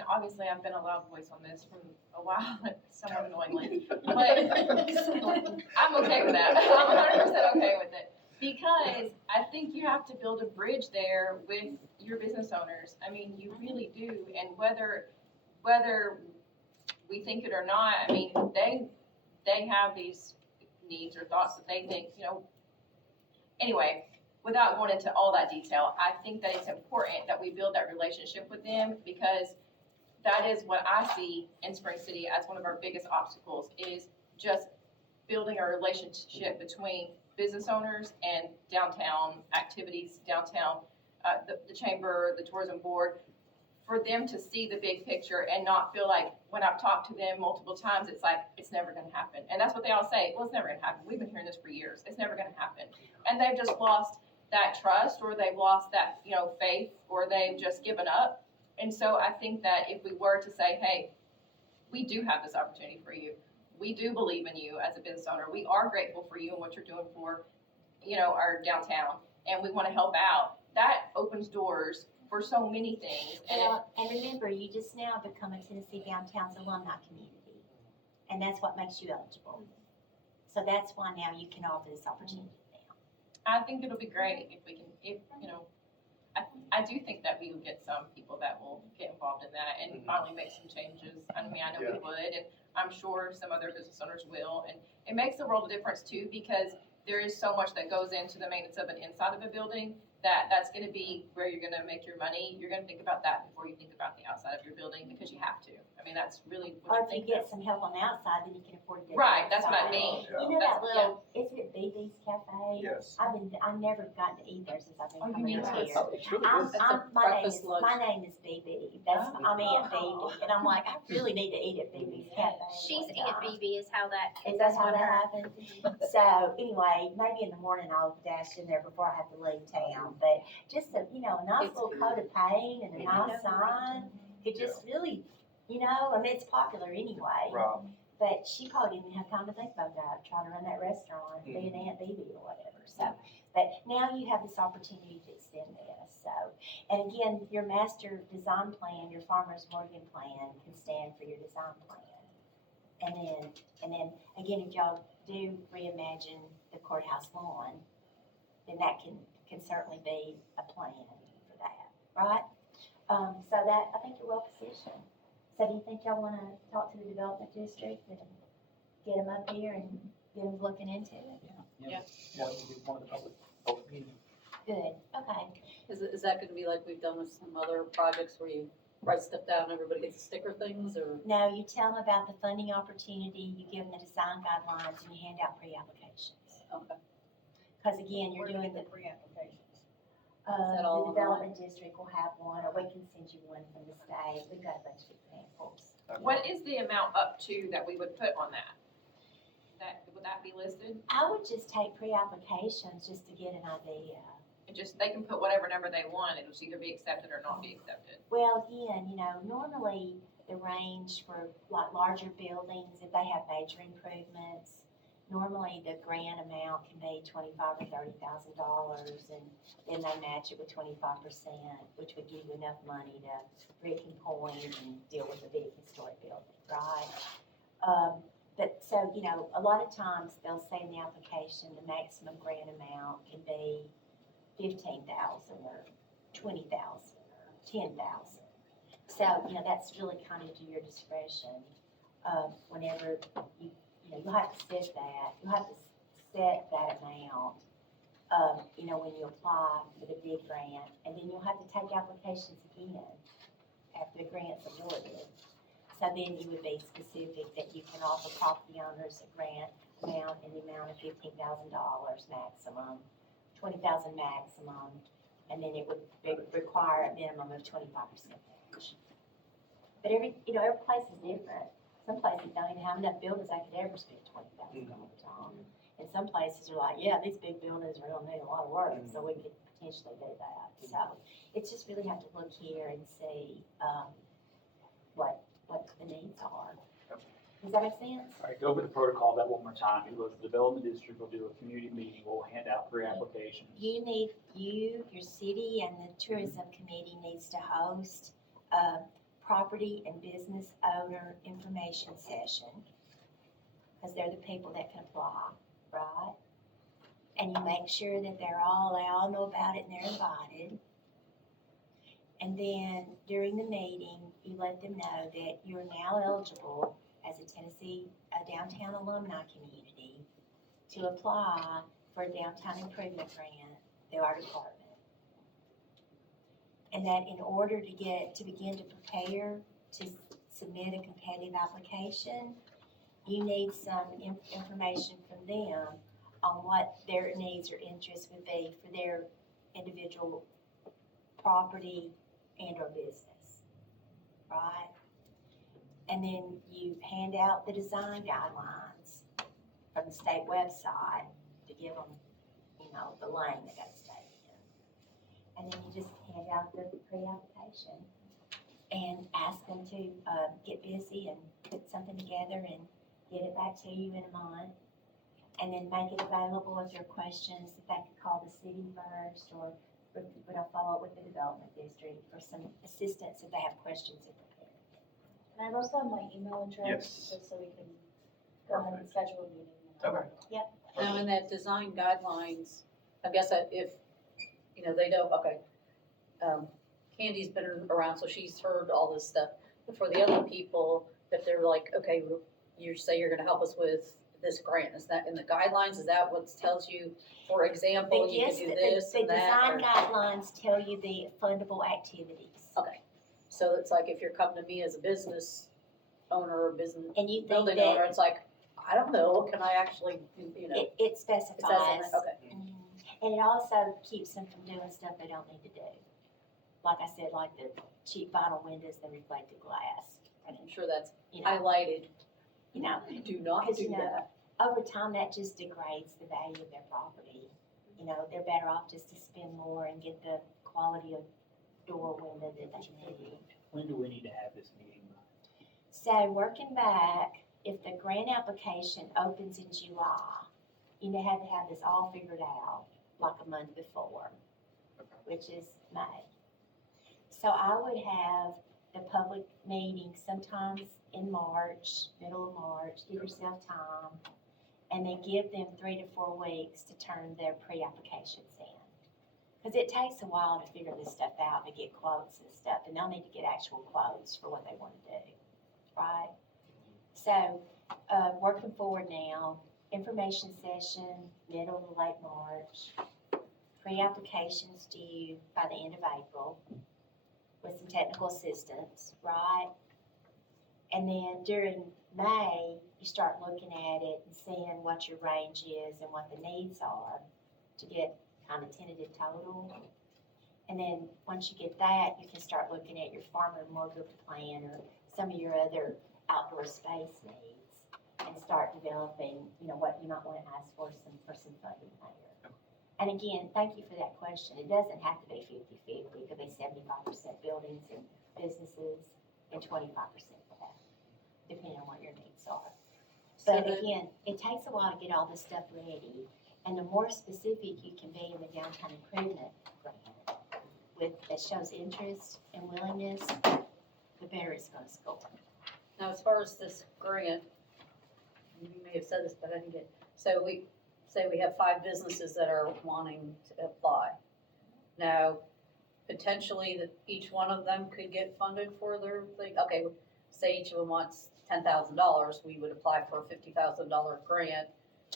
obviously I've been a loud voice on this for a while, somewhat annoyingly, but I'm okay with that. I'm 100% okay with it. Because I think you have to build a bridge there with your business owners. You really do, and whether we think it or not, they have these needs or thoughts that they think, Anyway, without going into all that detail, I think that it's important that we build that relationship with them, because that is what I see in Spring City as one of our biggest obstacles, is just building a relationship between business owners and downtown activities, downtown, the chamber, the tourism board, for them to see the big picture and not feel like, when I've talked to them multiple times, it's like, it's never gonna happen. And that's what they all say, well, it's never gonna happen. We've been hearing this for years. It's never gonna happen. And they've just lost that trust, or they've lost that, faith, or they've just given up. And so I think that if we were to say, hey, we do have this opportunity for you. We do believe in you as a business owner. We are grateful for you and what you're doing for, our downtown, and we want to help out. That opens doors for so many things. And remember, you just now become a Tennessee Downtown's alumni community, and that's what makes you eligible. So that's why now you can offer this opportunity now. I think it'll be great if we can, I do think that we would get some people that will get involved in that and Mhm. finally make some changes. I mean, I know Yeah. we would, and I'm sure some other business owners will. And it makes a world of difference too, because there is so much that goes into the maintenance of an inside of a building, that's gonna be where you're gonna make your money. You're gonna think about that before you think about the outside of your building, because you have to. I mean, that's really Or what you if you think get of. some help on the outside, then you can afford to do the Right, that's what I outside. mean. Yeah. You know that That's- little, isn't it BB's Cafe? Yes. I've never gotten to eat there since I've been Oh, you coming need in to. here. Oh, it's really I'm, good. That's a my name breakfast is, lunch. my name is BB, that's, Oh. I'm Aunt BB, and I'm like, I really need to eat at BB's Cafe. She's one Aunt time. BB is how that. Is that how that happened? So, anyway, maybe in the morning I'll dash in there before I have to leave town, but just a, a nice It's little coat of paint and a nice sign, could just really, I mean, it's popular anyway. Right. But she probably didn't have time to think about that, trying to run that restaurant, being Aunt BB or whatever, so. But now you have this opportunity to extend this, so. And again, your master design plan, your farmer's Morgan plan can stand for your design plan. And then, again, if y'all do reimagine the courthouse lawn, then that can certainly be a plan for that, right? So that, I think you're well positioned. So do you think y'all wanna talk to the development district and get them up here and get them looking into it? Yeah, we'll do one of the public meetings. Good, okay. Is that gonna be like we've done with some other projects where you write stuff down, and everybody gets to sticker things, or? No, you tell them about the funding opportunity, you give them the design guidelines, and you hand out pre-applications. Okay. Cause again, you're Where do we doing get the pre-applications? that all the online? development district will have one, or we can send you one from the state, we've got a bunch of examples. What is the amount up to that we would put on that? Would that be listed? I would just take pre-applications just to get an idea. It just, they can put whatever number they want, it'll either be accepted or not be accepted. Well, again, normally the range for like larger buildings, if they have major improvements, normally the grant amount can be $25,000 or $30,000, and then they match it with 25%, which would give you enough money to brick and point and deal with a big historic building, right? But so, a lot of times they'll say in the application, the maximum grant amount can be 15,000 or 20,000 or 10,000. So, that's really kind of to your discretion. Whenever you'll have to set that, you'll have to set that amount, when you apply for the big grant, and then you'll have to take applications again after the grant's awarded. So then you would be specific that you can offer property owners a grant amount in the amount of $15,000 maximum, 20,000 maximum, and then it would require a minimum of 25% match. But every place is different. Some places don't even have enough buildings I could ever spend $20,000 on. And some places are like, yeah, these big buildings are gonna need a lot of work, so we could potentially do that. So it's just really have to look here and see, what the needs are. Does that make sense? All right, go over the protocol that one more time. It was the development district will do a community meeting, we'll hand out pre-applications. Your city and the tourism committee needs to host a property and business owner information session, because they're the people that can apply, right? And you make sure that they all know about it and they're invited. And then during the meeting, you let them know that you're now eligible as a Tennessee downtown alumni community to apply for a downtown improvement grant through our department. And that in order to begin to prepare to submit a competitive application, you need some information from them on what their needs or interests would be for their individual property and or business, right? And then you hand out the design guidelines from the state website to give them, the lane they gotta stay in. And then you just hand out the pre-application and ask them to, get busy and put something together and get it back to you in a month. And then make it available if there are questions, if they could call the city first, or would I follow up with the development district for some assistance if they have questions in preparing. And I also have my email address, Yes. just so we can go ahead and schedule a meeting. Okay. Now, in that design guidelines, I guess that if, they don't, okay, Candy's been around, so she's heard all this stuff. But for the other people, if they're like, okay, you say you're gonna help us with this grant, is that in the guidelines? Is that what tells you, for example, you can do this and that? The design guidelines tell you the fundable activities. Okay, so it's like if you're coming to me as a business owner or business And you think building owner, that it's like, I don't know, can I actually, you know? it it says in specifies. it, Okay, Mhm. And it also keeps them from doing stuff they don't need to do. Like I said, like the cheap vinyl windows and reflective glass, and I'm sure that's you know, highlighted, you know. do not Because, do you know, that. over time, that just degrades the value of their property. You know, they're better off just to spend more and get the quality of door window that they need. When do we need to have this meeting? So working back, if the grant application opens in July, you have to have this all figured out like a month before, which is May. So I would have the public meeting sometimes in March, middle of March, give yourself time, and then give them 3 to 4 weeks to turn their pre-applications in. Because it takes a while to figure this stuff out, to get quotes and stuff, and they'll need to get actual quotes for what they want to do, right? So, working forward now, information session, middle to late March, pre-applications due by the end of April with some technical assistance, right? And then during May, you start looking at it and seeing what your range is and what the needs are to get kind of tentative total. And then once you get that, you can start looking at your farmer mortgage plan or some of your other outdoor space needs and start developing, what you might want to ask for some funding there. And again, thank you for that question. It doesn't have to be 50-50. It could be 75% buildings and businesses and 25% for that, depending on what your needs are. But again, it takes a while to get all this stuff ready. And the more specific you can be in the downtown improvement grant that shows interest and willingness, the better it's going to score. Now, as far as this grant, you may have said this, but I didn't get, so we say we have 5 businesses that are wanting to apply. Now, potentially that each one of them could get funded for their thing, okay, say each of them wants $10,000, we would apply for a $50,000 grant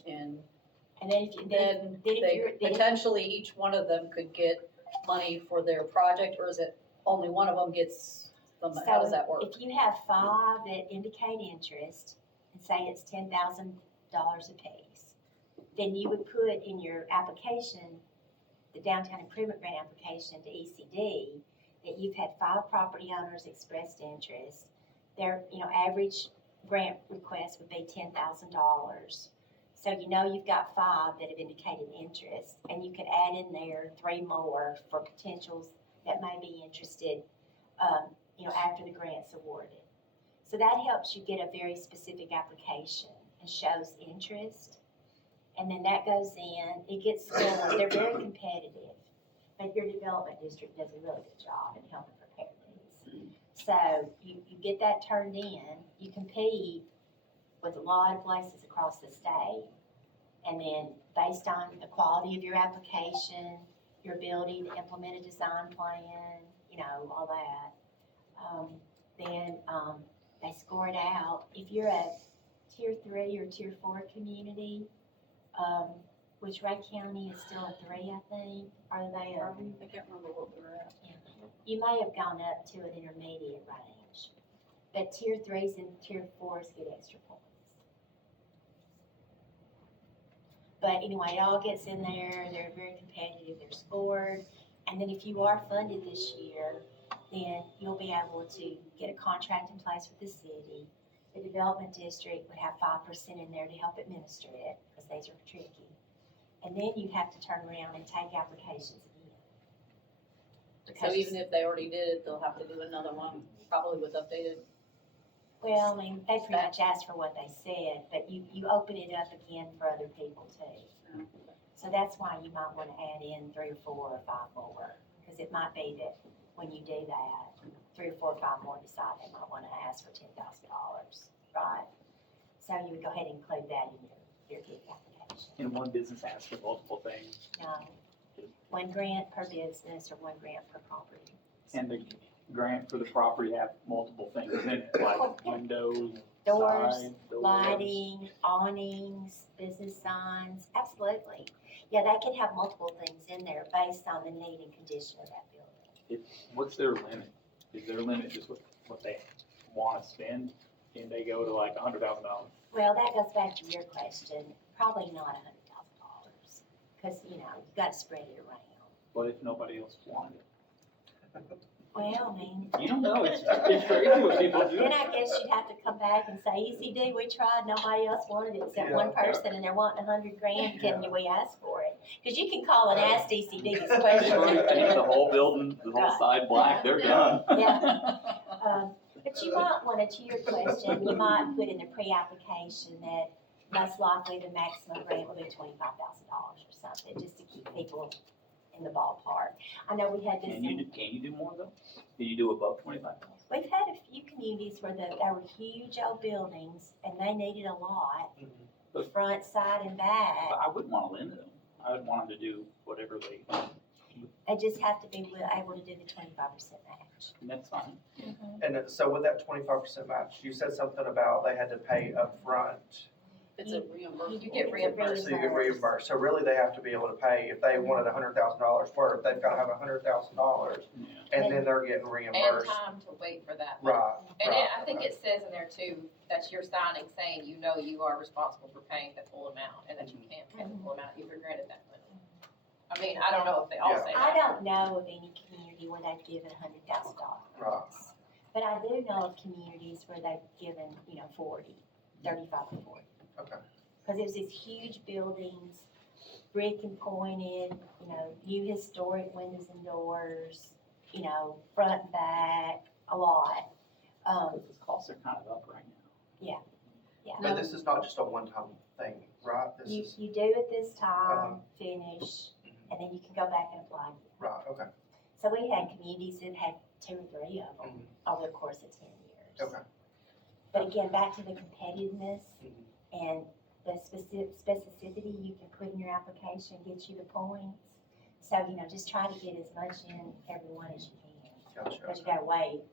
and then potentially each one of them could get money for their project, or is it only one of them gets them, how does that work? If you have 5 that indicate interest, and say it's $10,000 a piece, then you would put in your application, the downtown improvement grant application to ECD, that you've had 5 property owners expressed interest. Their, average grant request would be $10,000. So you've got 5 that have indicated interest, and you could add in there 3 more for potentials that may be interested, after the grant's awarded. So that helps you get a very specific application and shows interest. And then that goes in, it gets scored, they're very competitive, but your development district does a really good job in helping prepare these. So you get that turned in, you compete with a lot of places across the state, and then based on the quality of your application, your ability to implement a design plan, all that, then they score it out. If you're a tier 3 or tier 4 community, which Wright County is still a 3, I think, are they? I can't remember what they're at. You may have gone up to an intermediate range, but tier 3s and tier 4s get extra points. But anyway, it all gets in there, they're very competitive, they're scored, and then if you are funded this year, then you'll be able to get a contract in place with the city. The development district would have 5% in there to help administer it, because these are tricky. And then you have to turn around and take applications again. So even if they already did it, they'll have to do another one, probably with updated. Well, they pretty much asked for what they said, but you open it up again for other people too. So that's why you might want to add in 3 or 4 or 5 more, because it might be that when you do that, 3 or 4 or 5 more decide they might want to ask for $10,000, right? So you would go ahead and include that in your gig application. And one business asks for multiple things. No, 1 grant per business or 1 grant per property. And the grant for the property have multiple things in it, like windows, Doors, sides, doors. lighting, awnings, business signs, absolutely. Yeah, they can have multiple things in there based on the need and condition of that building. What's their limit? Is their limit just what they wanna spend? Can they go to like $100,000? Well, that goes back to your question, probably not $100,000, because, you got to spread it around. What if nobody else wanted it? Well, I mean, You don't know, it's crazy what people do. then I guess you'd have to come back and say, ECD, we tried, nobody else wanted it except one person, and they're wanting $100,000, can we ask for it? Because you can call and ask ECD these questions. Paint the whole building, the whole side black, they're done. Yeah. But you might want to your question, you might put in the pre-application that most likely the maximum grant will be $25,000 or something, just to keep people in the ballpark. I know we had this. Can you do more though? Can you do above 25,000? We've had a few communities where there were huge old buildings and they needed a lot, front, side, and back. But I wouldn't wanna limit them. I would want them to do whatever they, They just have to be able to do the 25% match. and that's fine. And so with that 25% match, you said something about they had to pay upfront, It's a reimbursement. You get reimbursed. so you get reimbursed. So really, they have to be able to pay, if they wanted $100,000 worth, they've gotta have $100,000, Yeah. and then they're getting And reimbursed. time to wait for that. money. Right, And right, I think it says in there too, that you're signing saying you know you are responsible for paying the full amount and that you can't pay the full amount if you're granted that money. I mean, I don't know if they all Yeah. say I that. don't know of any community where they've given $100,000. Right. But I do know of communities where they've given, 40, 35 or 40. Okay. Because it was these huge buildings, brick and pointed, new historic windows and doors, front and back, a lot. Because costs are kind of up right now. But this is not just a one-time thing, right? This You, is, you do it this time, finish, and then you can go back and apply again. right, okay, So we had communities that had 2 or 3 of them over the course of 10 years. okay. But again, back to the competitiveness Mhm. and the specificity you can put in your application gets you the points. So, just try to get as much in every one as you can, Gotcha. because you gotta wait.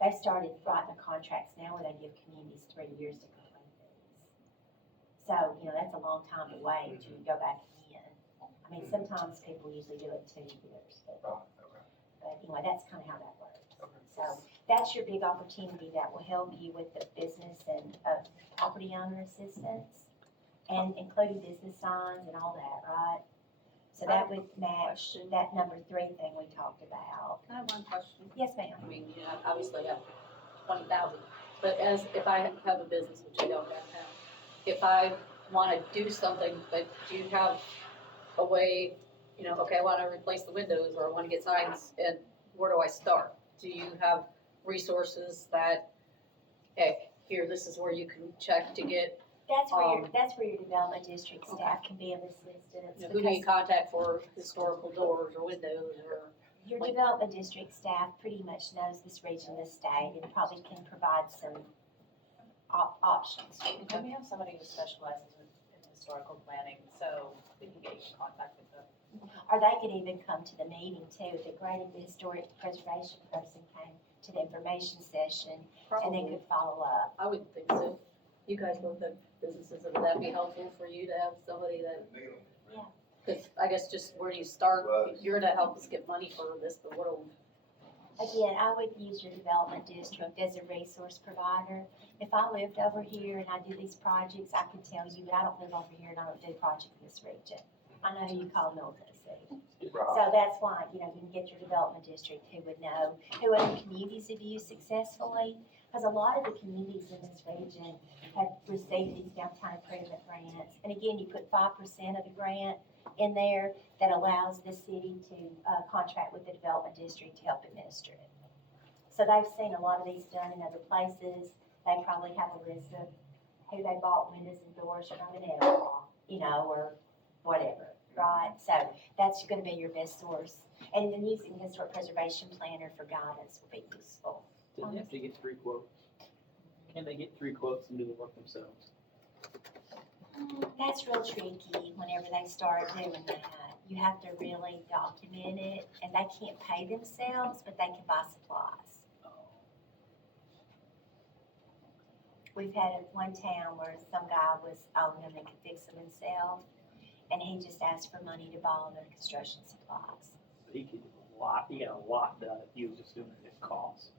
They've started writing the contracts now where they give communities 3 years to complete these. So, that's a long time to wait till you go back again. I mean, sometimes people usually do it 2 years, but Right, okay, anyway, that's kind of how that works. okay. So that's your big opportunity that will help you with the business and property owner assistance and including business signs and all that, right? So that would match that number 3 thing we talked about. Can I have one question? Yes, ma'am. I mean, I obviously have 20,000, but if I have a business, which I don't have, if I wanna do something, but do you have a way, okay, I wanna replace the windows, or I wanna get signs, and where do I start? Do you have resources that, hey, here, this is where you can check to get, That's where your development district staff can be of assistance. who do you contact for historical doors or windows, or? Your development district staff pretty much knows this region, this state, and probably can provide some options. And we have somebody who specializes in historical planning, so we can get you in contact with them. Or they could even come to the meeting too. It'd be great if the historic preservation person came to the information session and they could follow up. I would think so. You guys both have businesses, and would that be helpful for you to have somebody that? Yeah. Because I guess just where do you start? Well- You're to help us get money for this, but what do? Again, I would use your development district as a resource provider. If I lived over here and I do these projects, I could tell you, but I don't live over here and I don't do projects in this region. I know who you call Middle Tennessee. Right. So that's why, you can get your development district who would know who other communities have used successfully. Because a lot of the communities in this region have received these downtown improvement grants. And again, you put 5% of the grant in there that allows the city to contract with the development district to help administer it. So they've seen a lot of these done in other places. They probably have a list of who they bought windows and doors from an or whatever, right? So that's gonna be your best source. And then using the historic preservation planner for guidance will be useful. Do they have to get 3 quotes? Can they get 3 quotes and do the work themselves? That's real tricky whenever they start doing that. you have to really document it, and they can't pay themselves, but they can buy supplies. We've had one town where some guy was owing them and could fix them himself, and he just asked for money to buy all their construction supplies. He could do a lot, he got a lot done if he was just doing it at cost.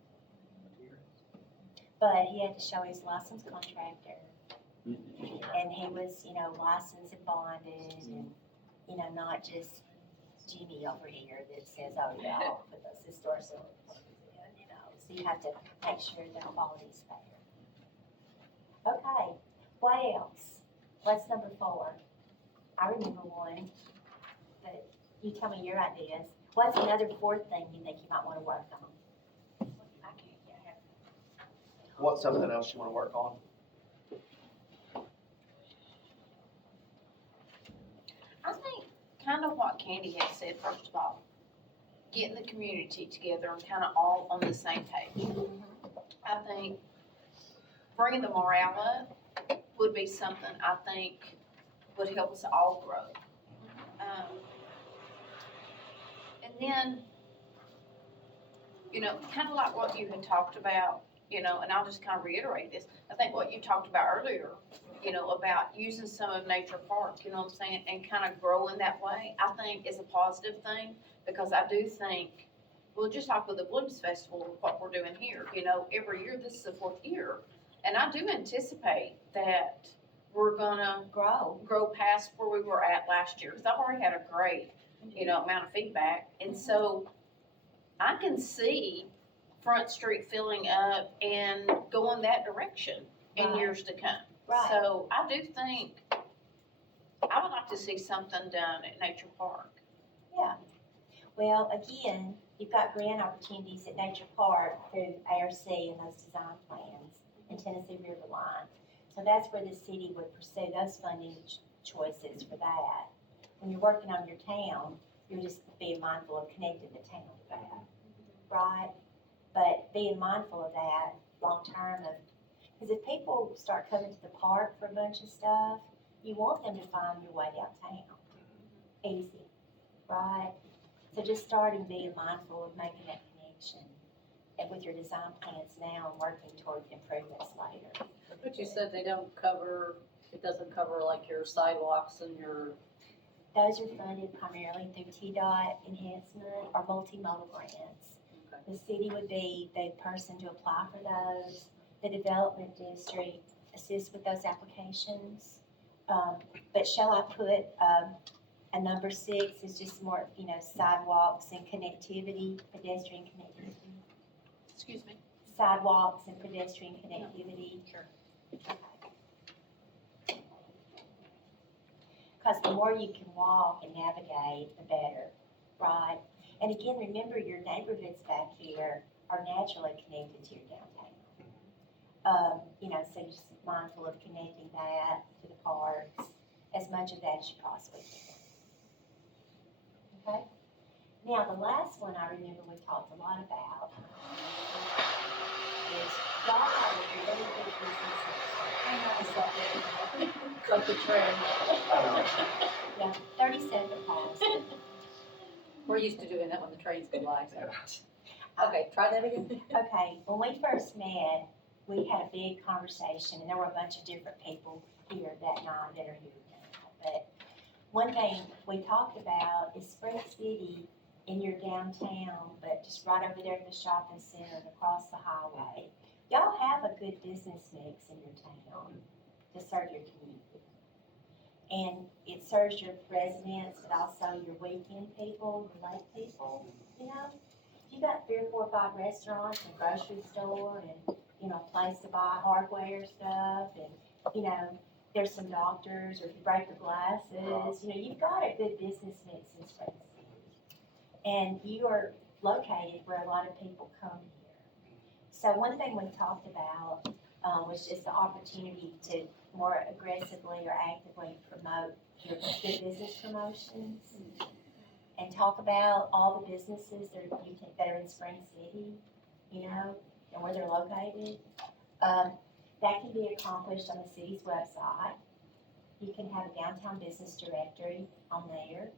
But he had to show his licensed contractor, and he was, licensed and bonded, and, not just Jimmy over here that says, oh, yeah, I'll put those historical, so you have to make sure the quality's there. Okay, what else? What's number 4? I remember one, but you tell me your ideas. What's another 4th thing you think you might wanna work on? I can't get it. What's something else you wanna work on? I think kind of what Candy had said, first of all, getting the community together and kind of all on the same page. I think bringing the morale up would be something I think would help us all grow. And then, kind of like what you had talked about, and I'll just kind of reiterate this. I think what you talked about earlier, about using some of Nature Park, you know what I'm saying, and kind of growing that way, I think is a positive thing, because I do think, well, just like with the Blues Festival, what we're doing here, every year, this is the 4th year, and I do anticipate that we're gonna grow past where we were at last year, because I've already had a great, amount of feedback, and so I can see Front Street filling up and going that direction in Right. years to come. Right. So I do think, I would like to see something done at Nature Park. Yeah. Well, again, you've got grant opportunities at Nature Park through ARC and those design plans and Tennessee River Line. So that's where the city would pursue those funding choices for that. When you're working on your town, you're just being mindful of connecting the town to that, right? But being mindful of that long-term because if people start coming to the park for a bunch of stuff, you want them to find your way downtown. Easy, right? So just starting being mindful of making that connection and with your design plans now and working toward improvements later. But you said it doesn't cover like your sidewalks and your, Those are funded primarily through TDOT enhancement or multimodal grants. The city would be the person to apply for those. The development district assists with those applications. But shall I put a number 6 is just more, sidewalks and connectivity, pedestrian connectivity? Excuse me? Sidewalks and pedestrian connectivity. Sure. Because the more you can walk and navigate, the better, right? And again, remember your neighborhoods back here are naturally connected to your downtown. So just mindful of connecting that to the parks, as much of that as you possibly can. Okay? Now, the last one I remember we talked a lot about is y'all have a really big business. it's like the trend. Yeah, 37 calls. We're used to doing that when the trains go by, so. Okay, try that again. Okay, when we first met, we had a big conversation, and there were a bunch of different people here that night that are here now. But one thing we talked about is Spring City in your downtown, but just right over there at the shopping center and across the highway. Y'all have a good business mix in your town to serve your community. And it serves your residents, but also your weekend people, your lake people, You got 3 or 4 or 5 restaurants and grocery store and, a place to buy hardware stuff and, there's some doctors or if you break your glasses, you've got a good business mix in Spring City. And you are located where a lot of people come here. So one thing we talked about was just the opportunity to more aggressively or actively promote your good business promotions and talk about all the businesses that are in Spring City, and where they're located. That can be accomplished on the city's website. You can have a downtown business directory on there,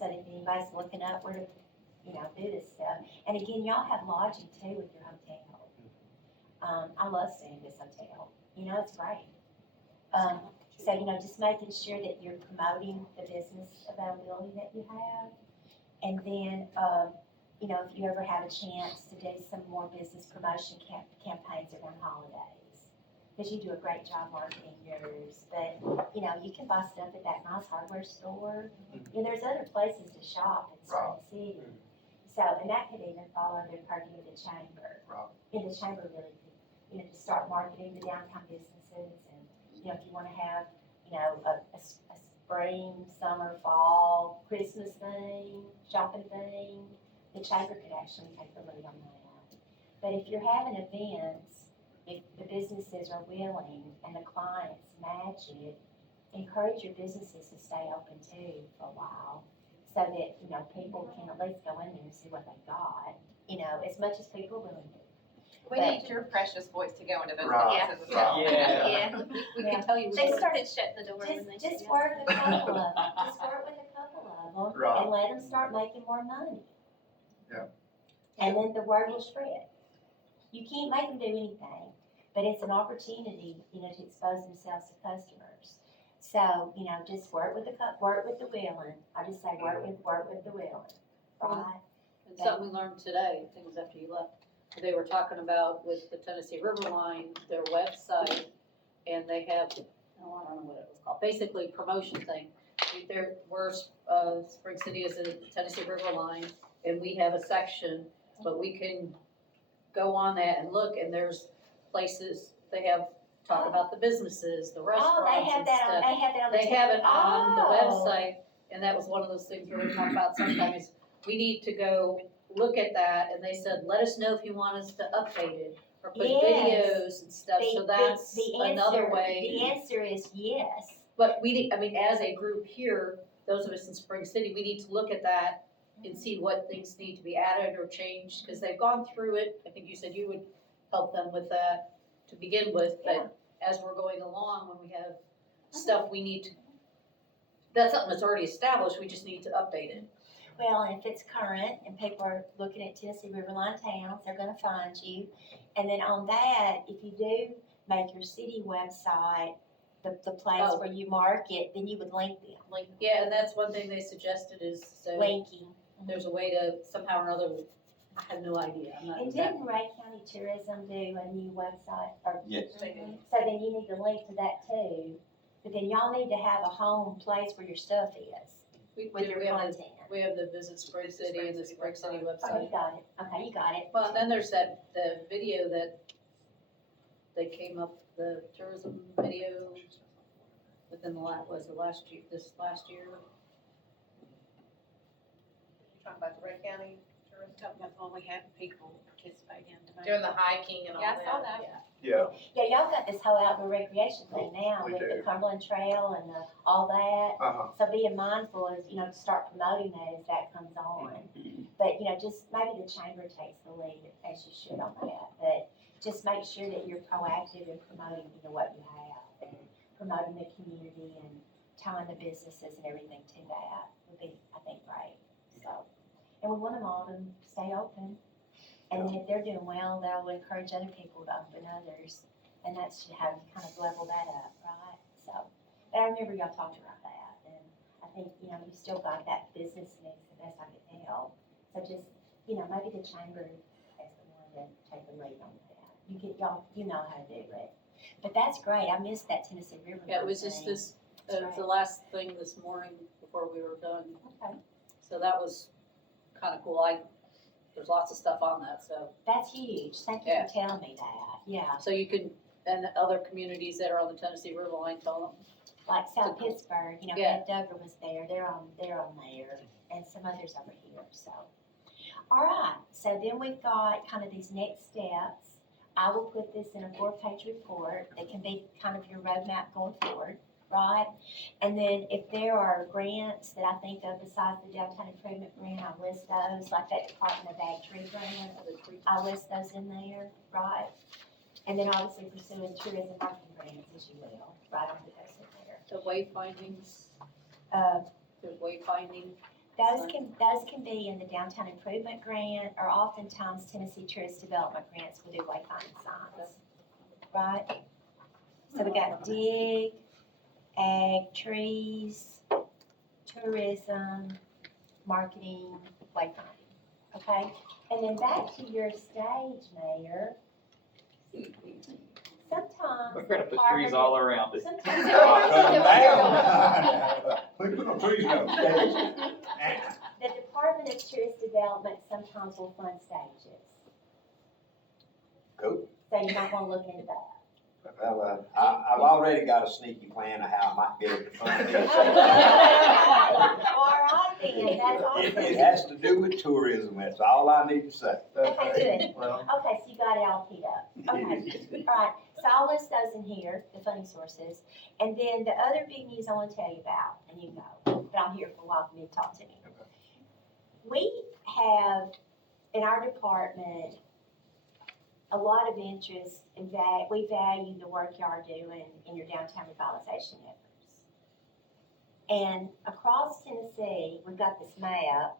so that if anybody's looking up where to, you know, do this stuff. And again, y'all have lodging too with your hotel. I love staying in this hotel, you know, it's great. So, you know, just making sure that you're promoting the business availability that you have. And then, you know, if you ever have a chance to do some more business promotion campaigns around holidays, because you do a great job marketing yours, but, you know, you can buy stuff at that nice hardware store. You know, there's other places to shop in Spring City. So, and that could even fall under the purview of the chamber. Right. And the chamber really could, you know, to start marketing the downtown businesses and, you know, if you wanna have, you know, a spring, summer, fall, Christmas theme, shopping theme, the chamber could actually take the lead on that. But if you're having events, if the businesses are willing and the clients match it, encourage your businesses to stay open too for a while, so that, you know, people can at least go in there and see what they got, you know, as much as people are willing to. We need your precious voice to go into those Right. offices as well. Yeah. We can tell you. They started shutting the door when they Just work with a couple of them, just work with a couple of them, Right. and let them start making more money. Yeah. And then the word will spread. You can't make them do anything, but it's an opportunity, you know, to expose themselves to customers. So, you know, just work with the willing, I just say work with the willing, right? And something we learned today, I think it was after you left, they were talking about with the Tennessee River Line, their website, and they have, oh, I don't know what it was called, basically promotion thing. Spring City is in the Tennessee River Line, and we have a section, but we can go on that and look, and there's places, they have, talk about the businesses, the Oh, restaurants they have and that on, stuff. they have that on the. They have it on the Oh. website, and that was one of those things where we talk about sometimes, we need to go look at that, and they said, let us know if you want us to update it, or put Yes. videos and stuff, so that's The another answer- way. The answer is yes. But we need, I mean, as a group here, those of us in Spring City, we need to look at that and see what things need to be added or changed, because they've gone through it, I think you said you would help them with that to begin with, Yeah. but as we're going along, when we have stuff we need to, that's something that's already established, we just need to update it. Well, and if it's current and people are looking at Tennessee Riverline towns, they're gonna find you. And then on that, if you do make your city website the place Oh. where you market, then you would link them, Yeah, and that's one thing they suggested is, so linking. there's a way to somehow or another, I have no idea, I'm not And that. didn't Ray County Tourism do a new website? Or- Yes. So then you need to link to that too. But then y'all need to have a home place where your stuff is, We with do, your we have content. the Visit Spring City and the Spring City Oh, you website. got it, okay, you got it. Well, and then there's the video that they came up, the tourism video within the last year, this last year. Talking about the Ray County tourism. Talking about when we have people participate in. Doing the hiking and all Yeah, that. I saw that. Yeah, Yeah, y'all got this whole outdoor recreation thing now We with the do. Cumberland Trail and all that. So being mindful of, you know, to start promoting that as that comes on. But, you know, just maybe the chamber takes the lead as you should on that. But just make sure that you're proactive in promoting, you know, what you have and promoting the community and tying the businesses and everything to that would be, I think, great. So, and we want them all to stay open. And then if they're doing well, they'll encourage other people to open others. And that's how you kind of level that up, right? So, but I remember y'all talked about that. And I think, you know, you still got that business mix the best I could tell. So just, you know, maybe the chamber is the one to take the lead on that. You know how to do it. But that's great. I missed that Tennessee River. Yeah, it was just thing. this, the last thing this morning before we were done. Okay. So that was kind of cool. There's lots of stuff on that, so. That's huge. Thank you Yeah. for telling me that. Yeah. So you can, and other communities that are on the Tennessee River Line, tell them. Like South Pittsburgh, you know, Yeah. Ed Dover was there, they're on there, and some others over here, so. All right, so then we've got kind of these next steps. I will put this in a 4-page report that can be kind of your roadmap going forward, right? And then if there are grants that I think of besides the downtown improvement grant, I'll list those, like that Department of Ag tree grant, I'll list those in there, right? And then obviously pursuing tourism marketing grants as you will, right, I'll put those in there. The wayfindings, Uh, there's wayfinding. Those can be in the downtown improvement grant, or oftentimes Tennessee Tourist Development grants will do wayfinding signs, right? So we got dig, ag, trees, tourism, marketing, wayfinding, okay? And then back to your stage, Mayor. Sometimes. We're gonna the put trees all around it. Sometimes. We put no trees on the stage. The Department of Tourist Development sometimes will fund stages. Cool. So you might wanna look into that. Well, I've already got a sneaky plan of how I might be able to fund this. All right then, that's It awesome. has to do with tourism, that's all I need to say. Okay, good. Well, Okay, so you got it all teed up. Okay, all right, so I'll list those in here, the funding sources. And then the other big news I wanna tell you about, and you know, but I'm here for a while for you to talk to me. We have, in our department, a lot of interest in that, we value the work y'all are doing in your downtown revitalization efforts. And across Tennessee, we've got this map,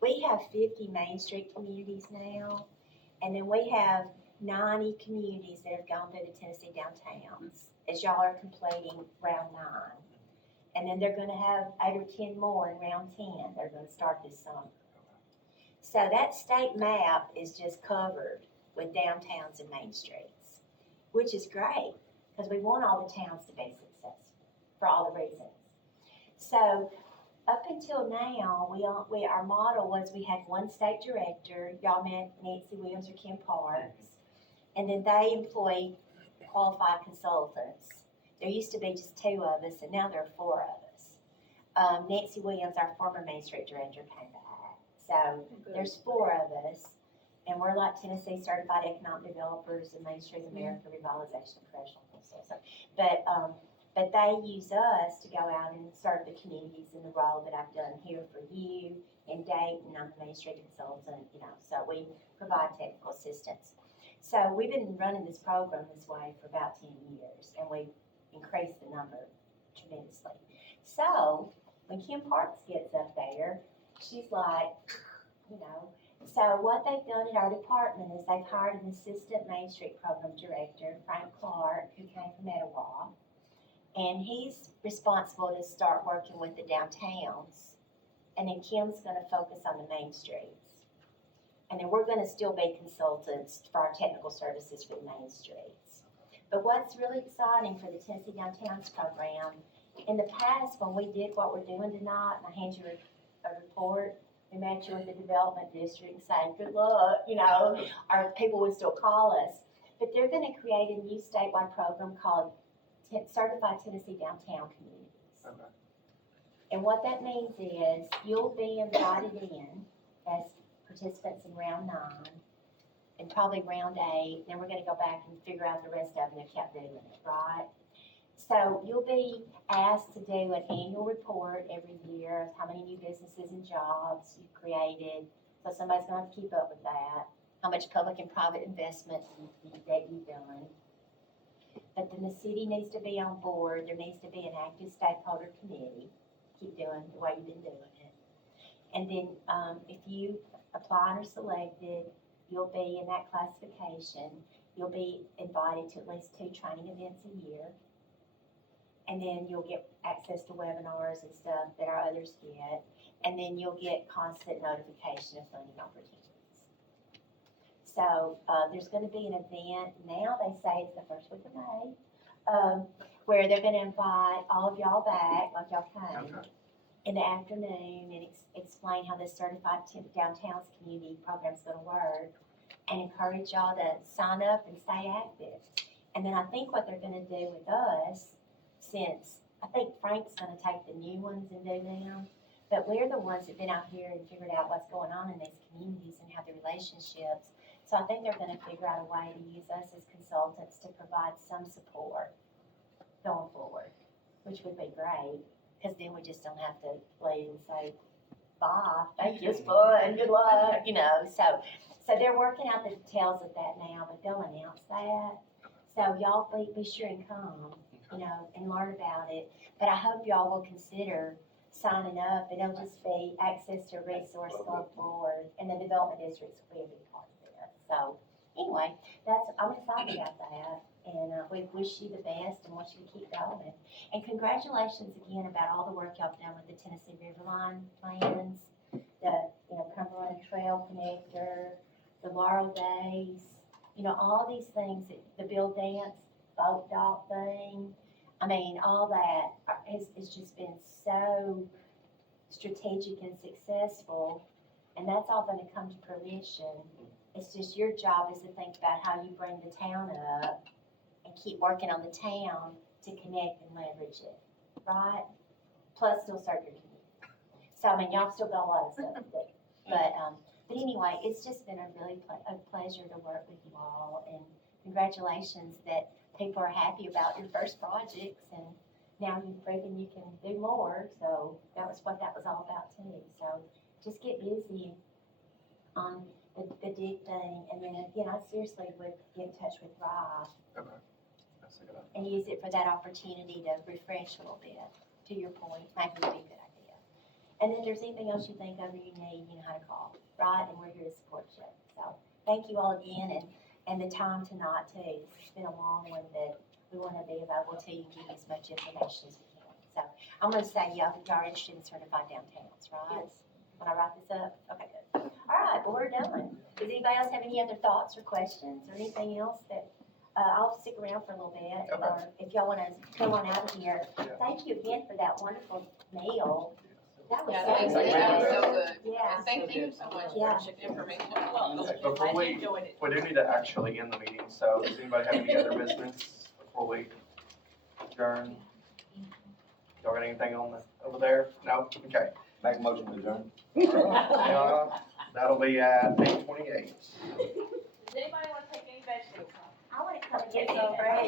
we have 50 Main Street communities now, and then we have 90 communities that have gone through the Tennessee downtowns, as y'all are completing round 9. And then they're gonna have 8 or 10 more in round 10, they're gonna start this summer. So that state map is just covered with downtowns and main streets, which is great, because we want all the towns to be successful, for all the reasons. So, up until now, our model was we had one state director, y'all met Nancy Williams or Kim Parks, and then they employ qualified consultants. There used to be just 2 of us, and now there are 4 of us. Nancy Williams, our former Main Street director, came back, so there's 4 of us. And we're like Tennessee Certified Economic Developers and Main Street America Revitalization Professional Consultants. But they use us to go out and serve the communities in the role that I've done here for you in Dayton. I'm the Main Street consultant, you know, so we provide technical assistance. So we've been running this program this way for about 10 years, and we've increased the number tremendously. So when Kim Parks gets up there, she's like, you know, so what they've done at our department is they've hired an assistant Main Street program director, Frank Clark, who came from Etowah. And he's responsible to start working with the downtowns. And then Kim's gonna focus on the main streets. And then we're gonna still be consultants for our technical services for the main streets. But what's really exciting for the Tennessee Downtowns program, in the past, when we did what we're doing tonight, and I hand you a report, we met you in the development district and say, good luck, you know, our people would still call us. But they're gonna create a new statewide program called Certified Tennessee Downtown Communities. Okay. And what that means is you'll be invited in as participants in round 9 and probably round 8, then we're gonna go back and figure out the rest of them that kept doing it, right? So you'll be asked to do an annual report every year of how many new businesses and jobs you've created. So somebody's gonna have to keep up with that. How much public and private investment that you've done. But then the city needs to be on board. There needs to be an active stakeholder committee. Keep doing the way you've been doing it. And then if you apply and are selected, you'll be in that classification. You'll be invited to at least 2 training events a year. And then you'll get access to webinars and stuff that our others get. And then you'll get constant notification of funding opportunities. So there's going to be an event, now they say it's the first week of May, where they're going to invite all of y'all back, like y'all came, in the afternoon and explain how this Certified Downtowns Community Program is going to work and encourage y'all to sign up and stay active. And then I think what they're going to do with us, since I think Frank's going to take the new ones and do them, but we're the ones that have been out here and figured out what's going on in these communities and have the relationships. So I think they're gonna figure out a way to use us as consultants to provide some support going forward, which would be great, because then we just don't have to leave and say, bye, thank you, it's fun, good luck, you know. So they're working out the details of that now, but they'll announce that. So y'all be sure and come, you know, and learn about it. But I hope y'all will consider signing up, and it'll just be access to resource going forward, and the development districts will be a big part of it. So, anyway, I'm excited about that, and we wish you the best and want you to keep going. And congratulations again about all the work y'all have done with the Tennessee Riverline plans, the, Cumberland Trail Connector, the Laurel Days, all these things, the Bill Dance boat dock thing. I mean, all that has just been so strategic and successful, and that's all gonna come to fruition. It's just your job is to think about how you bring the town up and keep working on the town to connect and leverage it, right? Plus still serve your community. So, I mean, y'all still got a lot of stuff to do. But anyway, it's just been a really a pleasure to work with you all, and congratulations that people are happy about your first projects, and now you've proven you can do more, so that was what that was all about too. So just get busy on the dig thing, and then, I seriously would get in touch with Rob Okay. That's a good idea. and use it for that opportunity to refresh a little bit, to your point, maybe would be a good idea. And if there's anything else you think of or you need, you know how to call, right, and we're here to support you. So, thank you all again, and the time tonight too. It's been a long one, but we want to be available to you and give you as much information as we can. So, I'm going to say y'all are interested in certified downtowns, right? Yes. When I write this up? Okay, good. All right, well, we're done. Does anybody else have any other thoughts or questions or anything else that, I'll stick around for a little bit, Okay. or if y'all want to come on out of here. Yeah. Thank you again for that wonderful meal. That was Yeah, so thanks, good. that was so good. Yeah. And thank you so much Yeah. for sharing information. Before we, enjoyed it. we do need to actually end the meeting, so does anybody have any other business before we adjourn? Y'all got anything over there? No? Okay. Make a motion to adjourn. That'll be at 8:28. Does anybody want to take any vegetables home? I want to come and get some bread.